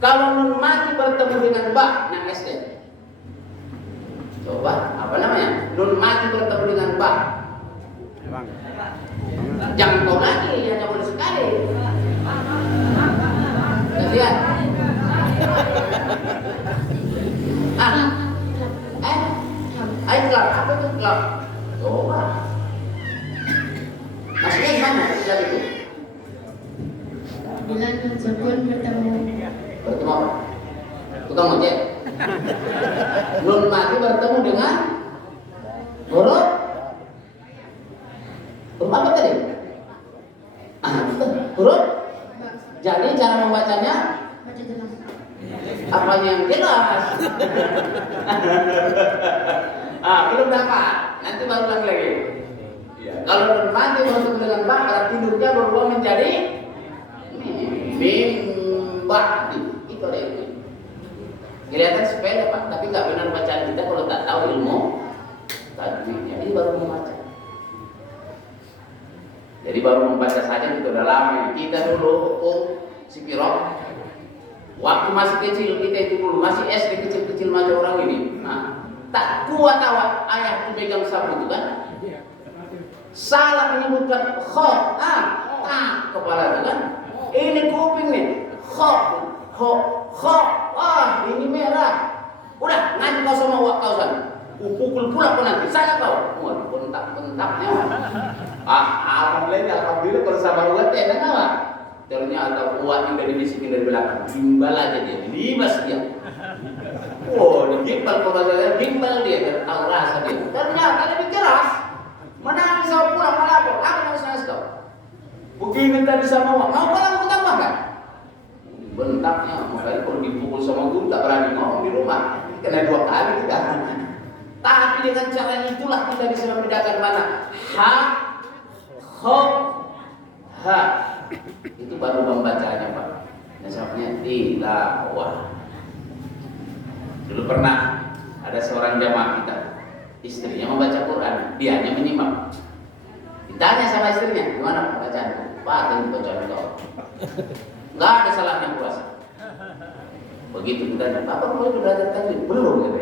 Kalau nun mati bertemu dengan ba, yang SD. Coba, apa namanya? Nun mati bertemu dengan ba. Jangan kau lagi, hanya boleh sekali. Lihat. Klap. Apa itu klap? apabila Nun Sukun bertemu apa? Tukang ojek. Nun mati bertemu dengan huruf apa tadi? Huruf. Jadi cara membacanya baca jelas. apanya yang jelas? Belum dapat. Nanti baru ulang lagi. Ya. Kalau nun mati bertemu dengan ba, berarti nunnya berubah menjadi mim ba'di. Itu ada itu. Kelihatan sepele Pak, tapi nggak benar bacaan kita kalau tak tahu ilmu tajwidnya. Ini baru membaca. Jadi baru membaca saja itu udah lama. Kita dulu si Pirok, waktu masih kecil kita itu dulu masih SD kecil-kecil macam orang ini. Nah, tak kuat awak ayah itu pegang sapu itu kan. Salah menyebutkan kho, kepala itu kan. Ini kuping nih, kho, ini merah. Udah, nanti kau sama wak kau sana. Pukul pula kau nanti, saya kau. Waduh, bentak-bentaknya. Alhamdulillah kalau sama uat enak apa? Ternyata uat yang dari bisikin dari belakang, gimbal aja dia, libas dia. Gimbal kalau saya gimbal dia, tahu rasa dia. Ternyata lebih keras. Menangis sama pulang melapor, apa yang saya tahu? Begini tadi sama uat, mau pulang aku tambah kan? Bentaknya, makanya kalau dipukul sama guru tak berani ngomong di rumah, kena 2 kali kita. Tapi dengan cara itulah kita bisa membedakan mana ha, ho, ha. Itu baru membacanya Pak. Nasabnya tilawah. Dulu pernah ada seorang jamaah kita, istrinya membaca Quran, dianya menyimak. Ditanya sama istrinya, gimana bacaan? Pak, ini bacaan kau. Nggak ada salahnya puasa. Begitu kita tanya, Bapak mulai belajar tajwid? Belum gitu.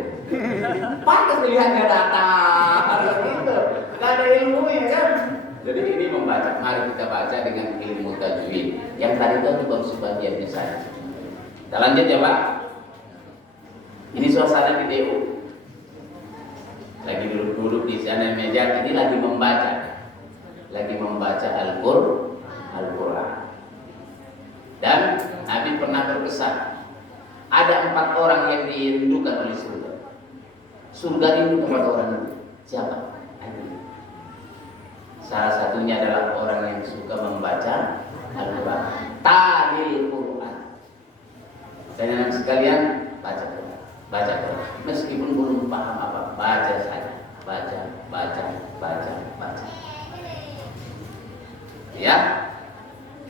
Pantas pilihannya datang, gitu. Nggak ada ilmunya kan? Jadi ini membaca, mari kita baca dengan ilmu tajwid. Yang tadi itu baru sebagiannya saja. Kita lanjut ya Pak. Ini suasana di DU. Lagi duduk-duduk di sana meja, ini lagi membaca Al-Quran. Dan Nabi pernah berpesan, ada 4 orang yang dirindukan oleh surga. Surga rindu kepada orang itu. Siapa? Salah satunya adalah orang yang suka membaca Al-Quran. Talil Quran. Saya sekalian baca Quran. Meskipun belum paham apa, baca saja. Baca. Ya.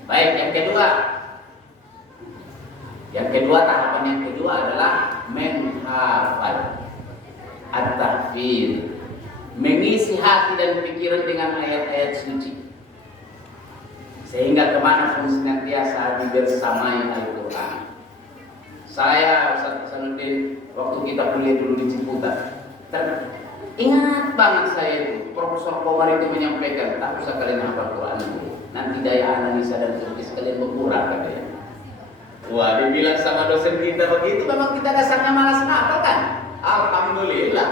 Baik, yang kedua, tahapan yang kedua adalah menghafal, at-tahfidz, mengisi hati dan pikiran dengan ayat-ayat suci, sehingga kemanapun senantiasa dibersamai Al-Quran. Saya Ustaz Hasanuddin, waktu kita kuliah dulu di Ciputat, ingat banget saya itu Profesor Komar itu menyampaikan, tak usah kalian hafal Quran dulu, nanti daya analisa dan kritis kalian berkurang katanya. Wah, dibilang sama dosen kita begitu, memang kita dasarnya malas ngapal kan? Alhamdulillah.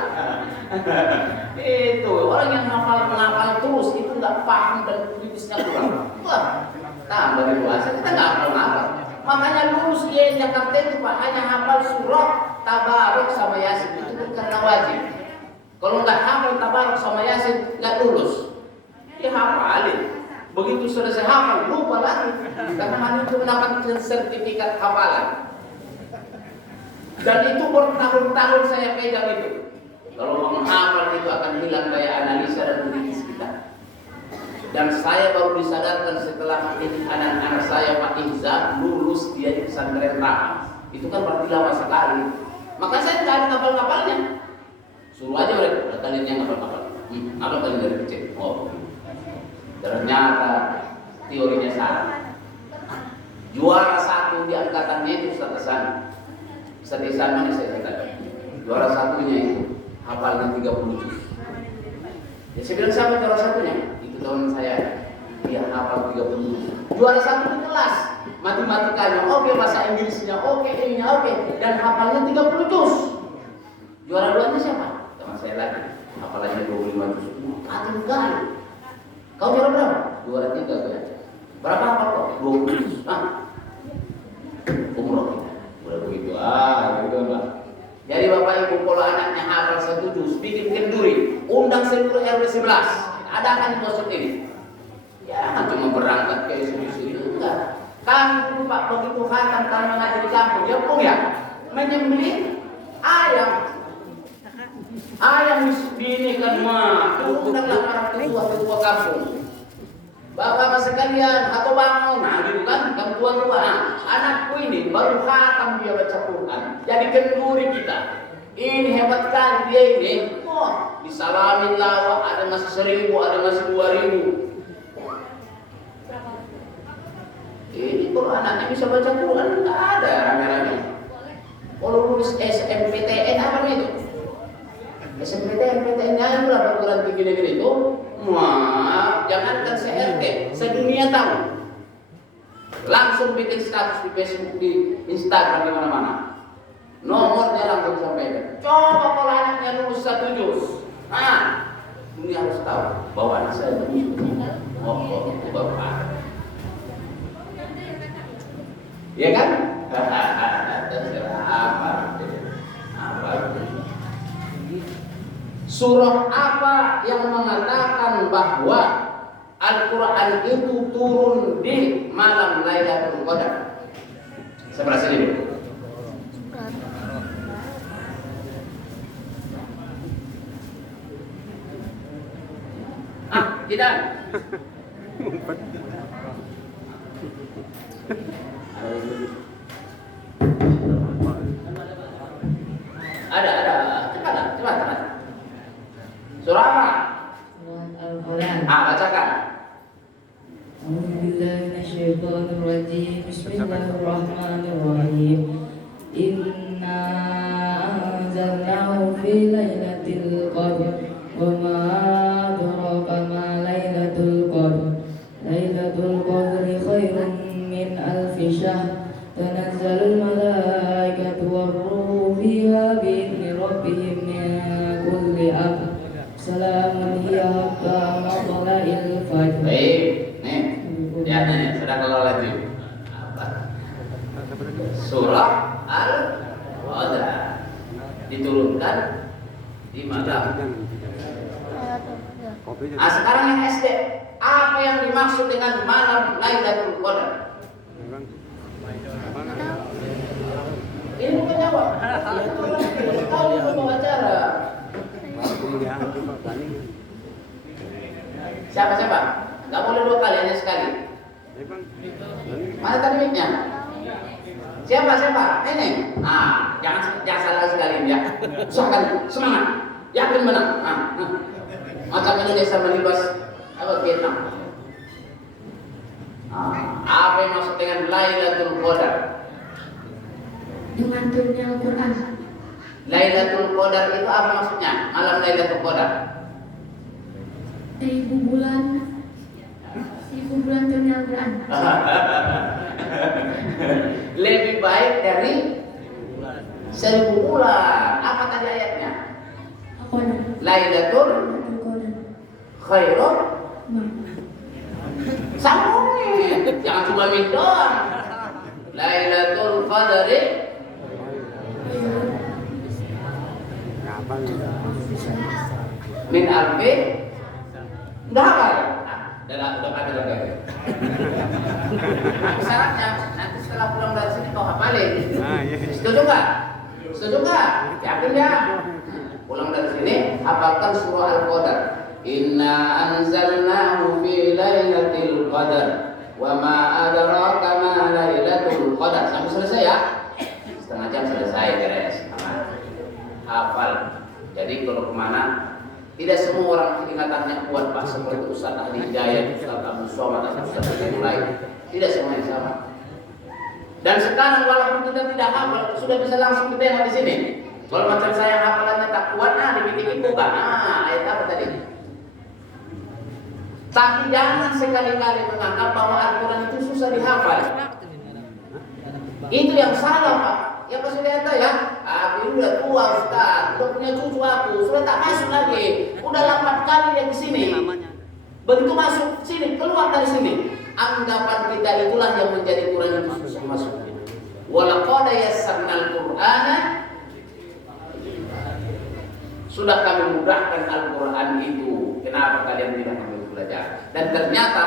Itu orang yang menghafal terus itu nggak paham dan kritisnya kurang. Wah, tambah dewasa kita nggak hafal. Makanya lulus dia Jakarta itu Pak hanya hafal surah Tabarok sama Yasin, itu pun karena wajib. Kalau nggak hafal Tabarok sama Yasin nggak lulus. Dia hafalin. Begitu selesai hafal lupa lagi karena hanya itu mendapatkan sertifikat hafalan. Dan itu bertahun-tahun saya pegang itu. Kalau menghafal itu akan hilang daya analisa dan kritis kita. Dan saya baru disadarkan setelah anak-anak saya Pak Ihsan lulus dia di pesantren Rahmat. Itu kan berarti lama sekali. Maka saya nggak ada ngapal-ngapalnya. Suruh aja mereka, kalian yang ngapal-ngapal. Apa kalian dari kecil? Ternyata teorinya salah. Juara 1 di angkatannya itu Ustaz Hasan. Ustaz Ihsan mana saya katakan. Juara 1-nya itu hafalnya 30 juz. Ya saya bilang siapa juara 1-nya? Itu teman saya. Dia hafal 30 juz. Juara 1 di kelas. Matematikanya oke, bahasa Inggrisnya oke, ininya oke, dan hafalnya 30 juz. Juara 2-nya siapa? Teman saya lagi. Hafalannya 25 juz. Hati kali. Kau juara berapa? Juara 3 ya. Berapa hafal kau? 20 juz. belajar udah 11. Adakan konsep ini. Ya, cuma berangkat ke sini enggak. Kami dulu Pak begitu khatam kami ngaji di kampung, ya pun ya menyembelih ayam. Ayam ini kan mah, undanglah para ketua kampung. Bapak-bapak sekalian atau bangun, nah gitu kan, kamu tua-tua. Nah, anakku ini baru khatam dia baca Quran, jadi kenduri kita. Ini hebat sekali dia ini. Wah, disalamin lawak, ada masih 1.000, ada masih 2.000. Ini kalau anaknya bisa baca Quran nggak ada rame-rame. Kalau lulus SMPTN apa itu? SMPTN-nya lah perguruan tinggi negeri itu. Wah, jangankan se-RT, sedunia tahu. Langsung bikin status di Facebook, di Instagram, di mana-mana. Nomornya langsung sampaikan. Coba kalau anaknya lulus 1 juz. Nah, dunia harus tahu bahwa anak saya lulus. Oh, itu bapak. Ya kan? Terserah apa? Surah apa yang mengatakan bahwa Al-Quran itu turun di malam Lailatul Qadar? Sebelah sini dulu. Tidak. Ada. Cepat. Surah apa? Al-Quran. Bacakan. A'udzubillahiminasyaitonirrajim. Bismillahirrahmanirrahim. Inna anzalnahu fi lailatul qadr wa ma adraka ma lailatul qadr. Lailatul qadri khairun min alfi syahr. Tanazzalul malaikatu war-ruhu fiha bi'izni rabbihim min kulli amr. Salamun hiya hatta matla'il fajr. Baik, nih, sudah keluar lagi. Surah Al-Qadar diturunkan di malam. Sekarang yang SD, apa yang dimaksud dengan malam Lailatul Qadar? Ini bukan jawab. Tahu pembicara. Siapa? Gak boleh 2 kali, hanya sekali. Mana tadi mic-nya? Siapa? Ini. Jangan salah sekali ya. Usahakan semangat. Yakin menang. Macam Indonesia melibas Vietnam. Apa yang maksud dengan Lailatul Qadar? Dengan turunnya Al-Quran. Lailatul Qadar itu apa maksudnya? Malam Lailatul Qadar. 1000 bulan turunnya Al-Quran. Lebih baik dari 1000 bulan. Apa tadi ayatnya? Lailatul Khairun. Sambungin. Jangan cuma min doang. Lailatul Qadri min alfi. Udah hafal? Udah ada lagi. Syaratnya nanti setelah pulang dari sini kau hafalin. Setuju nggak? Yakin ya? Pulang dari sini hafalkan surah Al-Qadar. Inna anzalnahu fi lailatul qadar wa ma adraka ma lailatul qadar. Sampai selesai ya? Setengah jam selesai beres. Hafal. Jadi kalau kemana, tidak semua orang ingatannya kuat Pak, seperti Ustaz Ahli Hidayat, Ustaz Abdul Somad, dan Ustaz yang lain. Tidak semuanya sama. Dan sekarang walaupun kita tidak hafal, sudah bisa langsung kita yang di sini. Kalau macam saya hafalannya tak kuat, dibikin bukan. Ayat apa tadi? Tapi jangan sekali-kali menganggap bahwa Al-Quran itu susah dihafal. Itu yang salah Pak. Ya Pak Sudianto ya, aku udah tua Ustaz, udah punya cucu aku, sudah tak masuk lagi. Udah 8 kali dia ke sini. Begitu masuk sini, keluar dari sini. Anggapan kita itulah yang menjadi Quran itu susah masuk. Walaqad yassarnal Qur'ana, sudah kami mudahkan Al-Quran itu. Kenapa kalian tidak mengambil belajar? Dan ternyata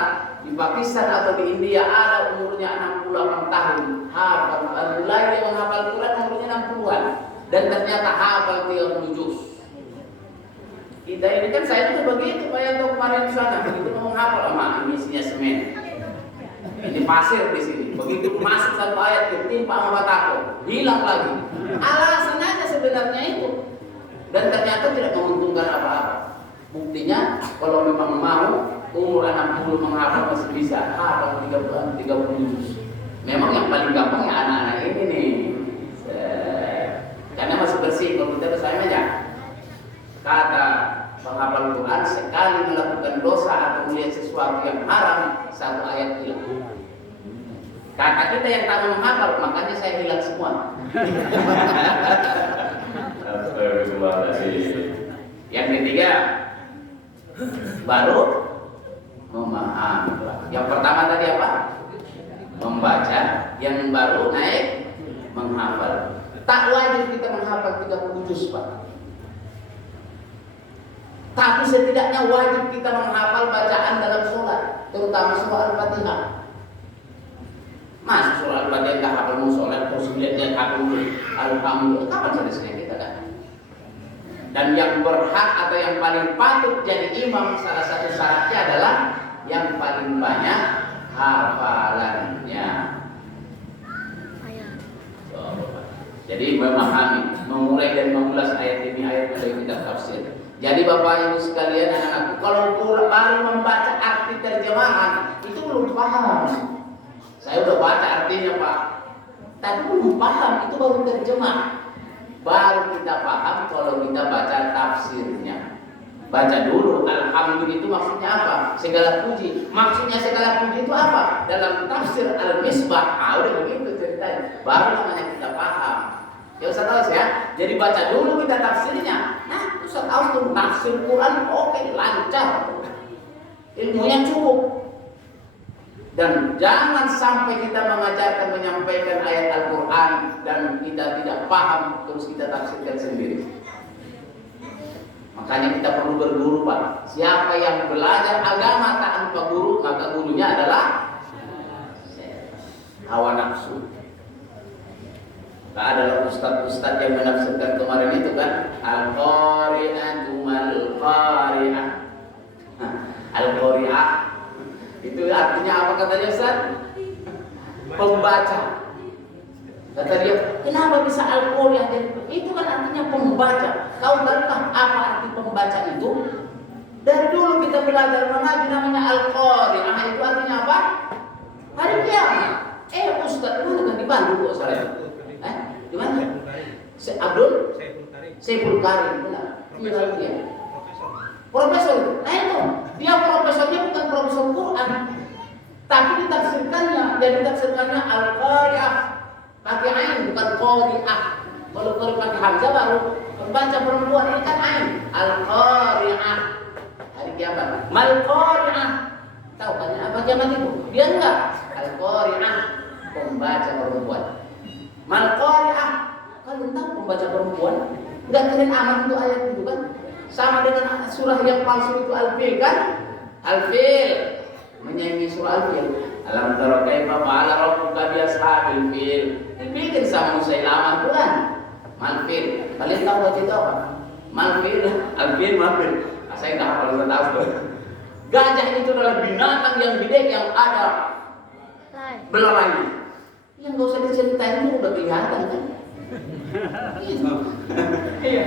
di Pakistan atau di India ada umurnya 68 tahun hafal, mulai dia menghafal Quran umurnya 60-an, dan ternyata hafal 30 juz. Kita ini kan saya juga begitu, Pak Yanto kemarin di sana begitu mau menghafal sama ini isinya semen. Ini pasir di sini. Begitu masuk satu ayat ketimpa sama batako, hilang lagi. Alasan aja sebenarnya itu. Dan ternyata tidak menguntungkan apa-apa. Buktinya kalau memang mau umur 60 menghafal masih bisa hafal 30 juz. Memang yang paling gampang ya anak-anak ini nih. Karena masih bersih kalau kita bersama aja. Kata penghafal Quran, sekali melakukan dosa atau melihat sesuatu yang haram, satu ayat hilang. Kata kita yang tak menghafal, makanya saya hilang semua. Yang ketiga, baru memahami. Yang pertama tadi apa? Membaca. Yang baru naik menghafal. Tak wajib kita menghafal 30 juz, Pak. Tapi setidaknya wajib kita menghafal bacaan dalam sholat, terutama surah Al-Fatihah. Mas surah Al-Fatihah tak hafal mau sholat, terus dia hafal Alhamdulillah, kapan selesai kita kan? Dan yang berhak atau yang paling patut jadi imam, salah satu syaratnya adalah yang paling banyak hafalannya. Jadi memahami, memulai dan mengulas ayat demi ayat dari kitab tafsir. Jadi Bapak Ibu sekalian, anak-anakku, kalau baru membaca arti terjemahan itu belum paham. Saya udah baca artinya Pak, tapi belum paham, itu baru terjemah. Baru kita paham kalau kita baca tafsirnya. Baca dulu, Alhamdulillah itu maksudnya apa? Segala puji. Maksudnya segala puji itu apa? Dalam tafsir Al-Misbah, udah begitu ceritanya. Baru namanya kita paham. Ya Ustaz Aus ya. Jadi baca dulu kita tafsirnya. Nah, Ustaz Aus tuh tafsir Quran oke, lancar. Ilmunya cukup. Dan jangan sampai kita mengajarkan, menyampaikan ayat Al-Quran dan kita tidak paham, terus kita tafsirkan sendiri. Makanya kita perlu berguru Pak. Siapa yang belajar agama tanpa guru, maka gurunya adalah hawa nafsu. Nah, adalah ustaz-ustaz yang menafsirkan kemarin itu kan Al-Qari'atu mal-Qari'ah. Al-Qari'ah itu artinya apa kata dia Ustaz? Pembaca. Kata dia, kenapa bisa Al-Qari'ah? Itu kan artinya pembaca. Kau tahukah apa arti pembaca itu? Dari dulu kita belajar mengaji namanya Al-Qari'ah. Itu artinya apa? Hari kiamat. Ustaz, mana kan di Bandung kok saya? Di mana? Abdul Saiful Karim, benar. Iya. Profesor. Nah itu, dia profesornya bukan profesor Quran, tapi ditafsirkannya, jadi ditafsirkannya Al-Qari'ah. Pakai ain, bukan Qari'ah. Kalau pakai hamzah baru membaca perempuan ini kan ain. Al-Qari'ah. Hari kiamat. Mal-Qari'ah. Tahu kan apa kiamat itu? Dia enggak. Al-Qari'ah, pembaca perempuan. Mal-Qari'ah, kalian tahu pembaca perempuan? Enggak keren amat itu ayat itu kan? Sama dengan surah yang palsu itu Al-Fil kan? Al-Fil menyanyi surah Al-Fil. Alam tara kaifa fa'ala rabbuka bi ashabil fil. Dibikin sama Musailamah Tuhan. Mal-Fil. Kalian tahu apa itu apa? Mal-Fil, Al-Fil, Mal-Fil. Saya enggak hafal tahu. Gajah itu adalah binatang yang gede yang ada belerangnya. Yang enggak usah diceritain itu udah kelihatan kan? Iya.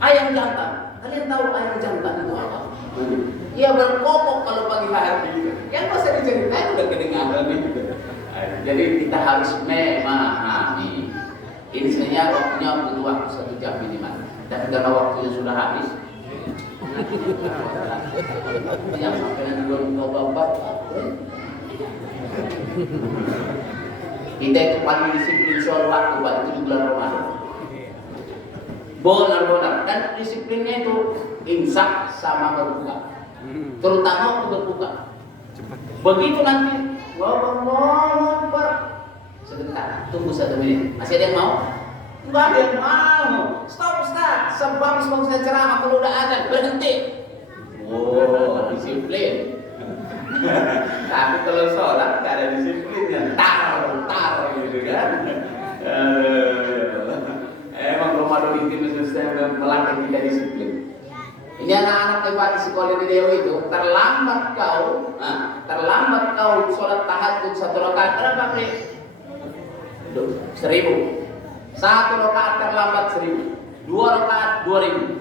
Ayam jantan. Kalian tahu ayam jantan itu apa? Ia berkokok kalau pagi hari. Yang nggak usah diceritain udah kedengaran itu. Jadi kita harus memahami. Ini sebenarnya waktunya butuh waktu 1 jam minimal. Tapi karena waktunya sudah habis, yang sampai nanti belum bapak. Kita itu paling disiplin soal waktu, Pak, itu di bulan Ramadan. Benar-benar, dan disiplinnya itu imsak sama berbuka, terutama waktu berbuka. Begitu nanti, Allahu Akbar, sebentar, tunggu 1 menit. Masih ada yang mau? Enggak ada yang mau. Stop Ustaz, sebab saya ceramah kalau udah azan berhenti. Oh, Oh, disiplin. Tapi kalau sholat nggak ada disiplinnya, tar gitu kan. Emang Ramadan itu mesti melatih kita disiplin. Ini anak-anak hebat di sekolah di Dewa itu terlambat kau sholat tahajud 1 rakaat berapa kali? 1.000. 1 rakaat terlambat 1.000. 2 rakaat 2.000.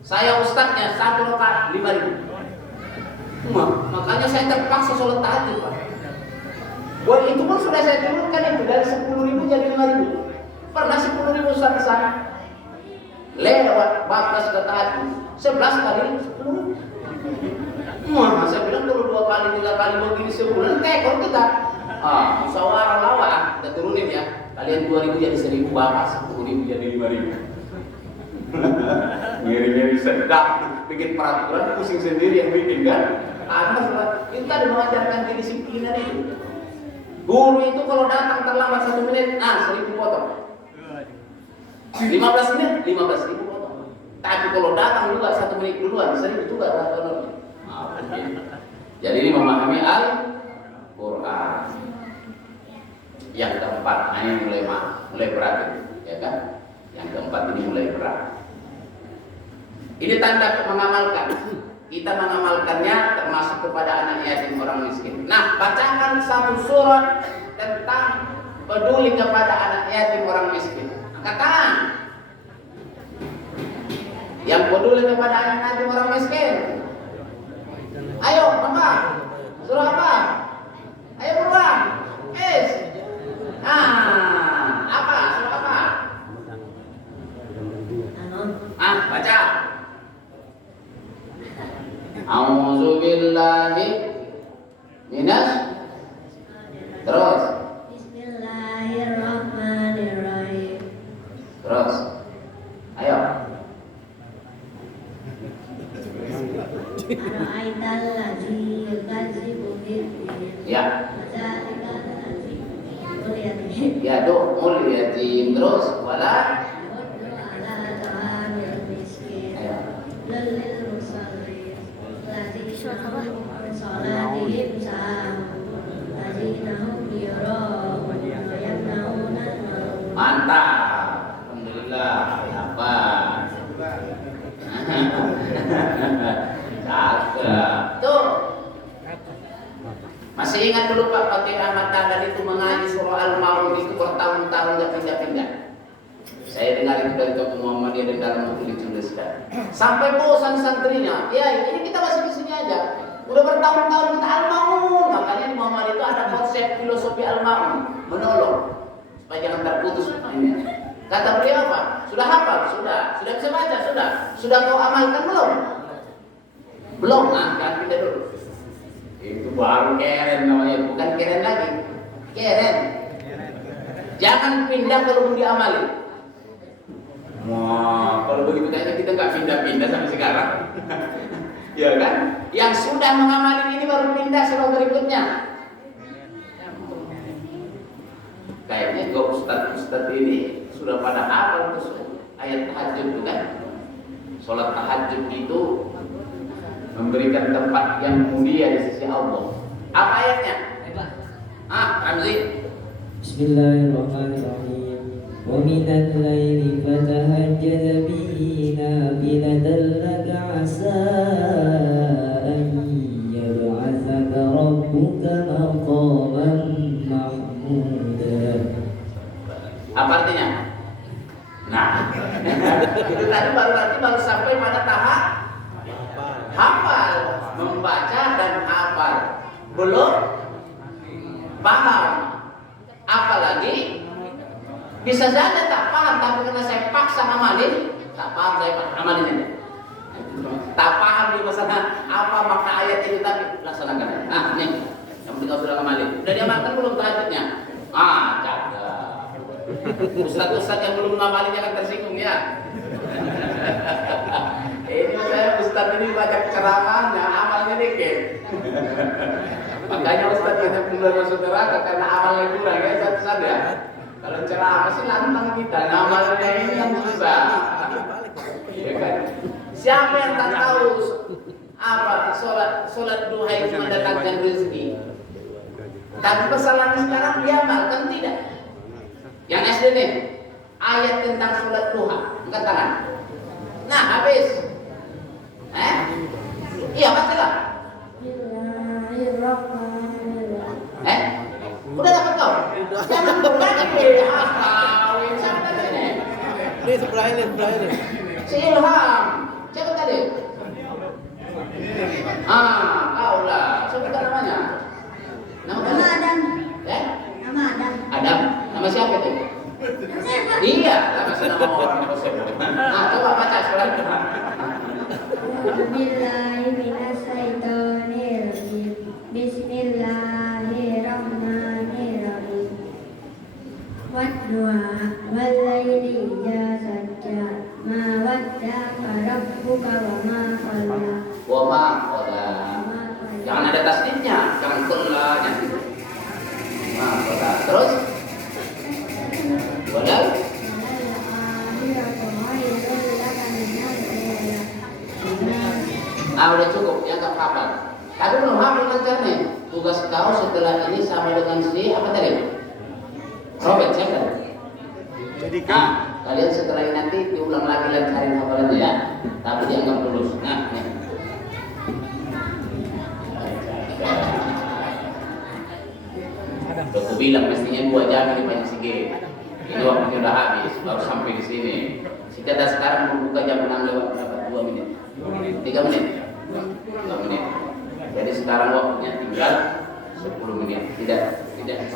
Saya ustadznya 1 rakaat 5.000. Makanya saya terpaksa sholat tahajud, Pak. Buat itu pun sudah saya turunkan itu dari 10.000 jadi 5.000. Pernah 10.000 ustadz sana. Lewat batas ke tahajud 11 kali 10.000. Saya bilang kalau 2 kali 3 kali begini sebulan tekor kita. Musyawarah lawak kita turunin ya. Kalian 2.000 jadi 1.000 bapak, 10.000 jadi 5.000. Ngiri-ngiri sedap, bikin peraturan pusing sendiri yang bikin kan. Kita ada mengajarkan kedisiplinan itu. Guru itu kalau datang terlambat 1 menit, 1.000 potong. 15 menit, 15.000 potong. Tapi kalau datang juga 1 menit duluan, 1.000 juga potong. Jadi ini memahami Al-Quran. Yang keempat, ini mulai berat, ya kan? Yang keempat ini mulai berat. Ini tanda mengamalkan. Kita mengamalkannya termasuk kepada anak yatim orang miskin. Nah, bacakan 1 surat tentang peduli kepada anak yatim orang miskin. Angkat tangan. Yang peduli kepada anak yatim orang miskin. Ayo, apa? Surah apa? Ayo berulang. Apa? Surah apa? Baca. A'udzu billahi minas. Terus. Bismillahirrahmanirrahim. Terus. Ayo. Ara'aital ladzi yukadzibu bid-din. Ya. Fadzalikal ladzi yud'ul yatim. Yad'ul yatim. Terus wala Yud'u ala ta'amil miskin. Lil musallin. Ladzi sholatihim sahun. Ladzina hum yura'un wa yamna'una al-ma'un. mantap. Alhamdulillah. Apa? Cakep. Tuh. Masih ingat dulu Pak Fatih Ahmad Tadan itu mengaji surah Al-Ma'un itu bertahun-tahun gak pindah-pindah. Saya dengar itu dari Tokoh Muhammadiyah dan dalam buku dituliskan. Sampai bosan santrinya. Ya ini kita masih di sini aja. Udah bertahun-tahun kita Al-Ma'un. Makanya di Muhammad itu ada konsep filosofi Al-Ma'un, menolong supaya jangan terputus ini. Kata beliau apa? Sudah hafal? Sudah bisa baca? Sudah kau amalkan belum? Belum. Jangan pindah dulu. Itu baru keren namanya, bukan keren lagi. Keren. Jangan pindah kalau belum diamali. Wah, kalau begitu kayaknya kita nggak pindah-pindah sampai sekarang. Ya kan? Yang sudah mengamali ini baru pindah surah berikutnya. Kayaknya ustadz ini sudah pada hafal tuh ayat tahajud itu kan. Sholat tahajud itu memberikan tempat yang mulia di sisi Allah. Apa ayatnya? Ramzi. Bismillahirrahmanirrahim. Wa minal laili fatahajjad bihi nafilatan laka 'asa an yab'athaka rabbuka maqaman mahmuda. Apa artinya? Nah, itu tadi baru sampai pada tahap hafal, membaca dan hafal. Belum paham. Apalagi bisa saja tak paham, tapi karena saya paksa amalin, tak paham saya amalin ini. Tak paham di masalah apa makna ayat ini, tapi laksanakan. Nah, nih, yang penting kau sudah amalin. Sudah diamalkan belum tahajudnya? Cakep. Ustadz yang belum ngamalin jangan tersinggung ya. Ini saya ustadz ini baca ceramahnya, amalnya dikit. Makanya ustadz kita belum masuk neraka karena amalnya kurang ya, satu-satu ya. Kalau ceramah sih lantang kita, amalnya ini yang susah. Iya kan? Siapa yang tak tahu apa sholat duha itu mendatangkan rezeki. Tapi kesalahan sekarang diamalkan tidak. Yang SD nih, ayat tentang sholat duha, angkat tangan. Nah, habis. Iya, bacalah. Udah dapat kau? Jangan berani. Siapa tadi nih? Ini sebelah ini. Si Ilham. Siapa tadi? Kau lah. Siapa namanya? Nama Adam. Nama Adam. Adam. Nama siapa itu? Iya, nama orang tersebut. Coba baca surat. Bismillahirrahmanirrahim. Wadduha wal-laili idza sajja ma wadda'aka rabbuka wa ma qala. Wa ma qala. Jangan ada tasdidnya, jangan qallanya. Ma qala. Terus wadal udah cukup, ya nggak hafal. Tapi belum hafal lancar nih. Tugas kau setelah ini sama dengan si apa tadi? Robert, siapa? Jadi kalian setelah ini nanti diulang lagi lancarin hafalannya ya. Tapi dianggap lulus. Nah, nih. Aku bilang mestinya 2 jam ini banyak sih. Ini waktunya udah habis, baru sampai di sini. Kita sekarang membuka jam 6 lewat berapa? 2 menit. 3 menit. 2 menit. Jadi sekarang waktunya tinggal 10 menit. Tidak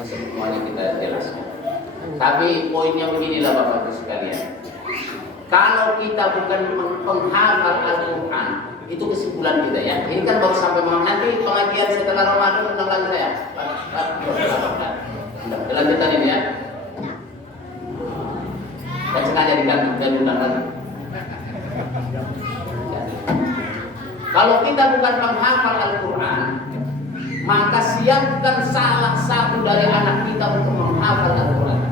semuanya kita jelaskan. Tapi poinnya beginilah Bapak Ibu sekalian. Kalau kita bukan penghafal Al-Quran, itu kesimpulan kita ya. Ini kan baru sampai nanti pengajian setelah Ramadan undang lagi saya. Lanjutan ini ya. Dan sengaja digantung dan undang lagi. Kalau kita bukan penghafal Al-Quran, maka siapkan salah satu dari anak kita untuk menghafal Al-Quran,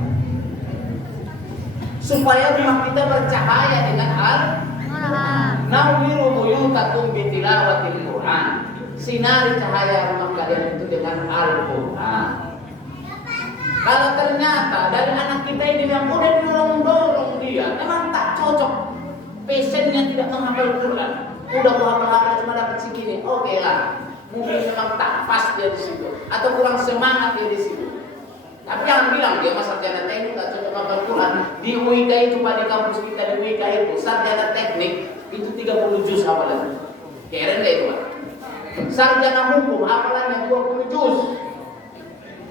supaya rumah kita bercahaya dengan Al-Quran. Nawwiru buyutakum bitilawatil Quran. Sinari cahaya rumah kalian itu dengan Al-Quran. Kalau ternyata dari anak kita ini yang udah dorong dia, memang tak cocok, pesennya tidak menghafal Quran. Udah hafal cuma dapat segini, oke lah. Mungkin memang tak pas dia di situ, atau kurang semangat dia di situ. Tapi jangan bilang dia sarjana teknik tak cocok hafal Quran. Di UIK itu Pak, di kampus kita di UIK itu sarjana teknik itu 30 juz hafalan. Keren nggak itu Pak? Sarjana hukum hafalannya 20 juz.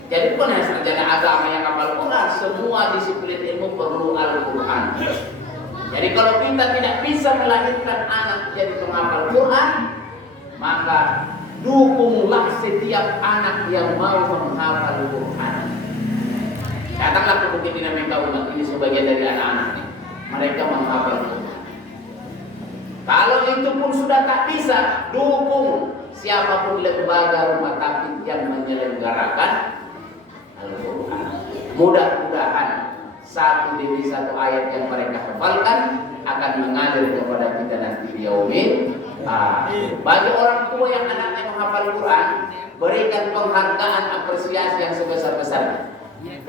Jadi bukan hanya sarjana agama yang hafal Quran, semua disiplin ilmu perlu Al-Quran. Jadi kalau kita tidak bisa melahirkan anak jadi penghafal Quran, maka dukunglah setiap anak yang mau menghafal Quran. Datanglah ke Bukit Dinamika Umat, ini sebagian dari anak-anaknya. Mereka menghafal Quran. Kalau itu pun sudah tak bisa, dukung siapapun lembaga rumah tafsir yang menyelenggarakan Al-Quran. Mudah-mudahan satu demi satu ayat yang mereka hafalkan akan mengalir kepada kita nanti di yaumil akhir. Bagi orang tua yang anaknya menghafal Quran, berikan penghargaan apresiasi yang sebesar-besarnya,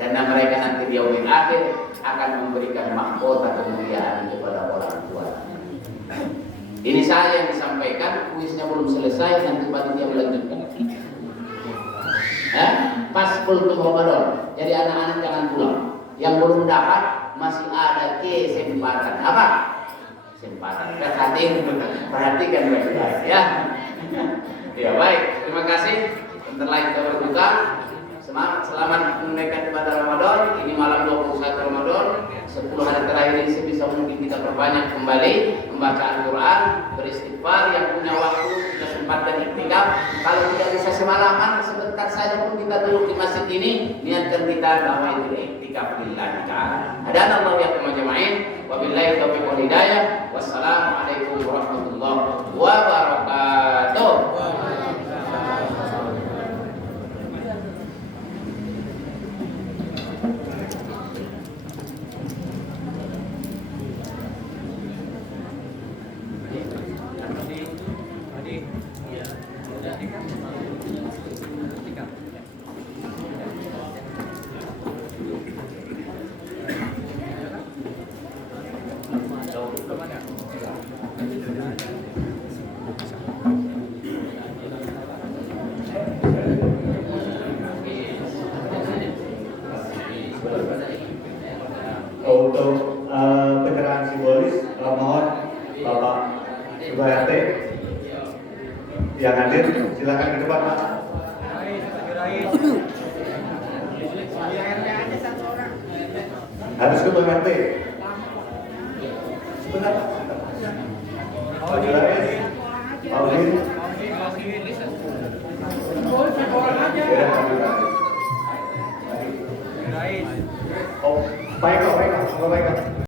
karena mereka nanti di yaumil akhir akan memberikan mahkota kemuliaan kepada orang tua. Ini saya yang disampaikan, kuisnya belum selesai, nanti panitia melanjutkan. Pas kultum Ramadan, jadi anak-anak jangan pulang. Yang belum dapat masih ada kesempatan. Apa? Kesempatan. Perhatikan baik-baik ya. Ya baik, terima kasih. Bentar lagi kita berbuka. Selamat menunaikan ibadah Ramadan. Ini malam 21 Ramadan. 10 hari terakhir ini sebisa mungkin kita perbanyak kembali membaca Al-Quran, beristighfar. Yang punya waktu sudah sempatkan iktikaf. Kalau tidak bisa semalaman, sebentar saja pun kita duduk di masjid ini, niatkan kita nawaitul iktikaf lillahi ta'ala. Hadana Allah ya jamaah. Wabillahi taufiq wal hidayah. Wassalamualaikum warahmatullahi wabarakatuh. Tadi Untuk pencerahan simbolis, mohon Bapak Ketua RT yang hadir silakan ke depan Pak. Harus Ketua RT. Sebentar. Pak Jurais, Pak Udin. Oh, baik.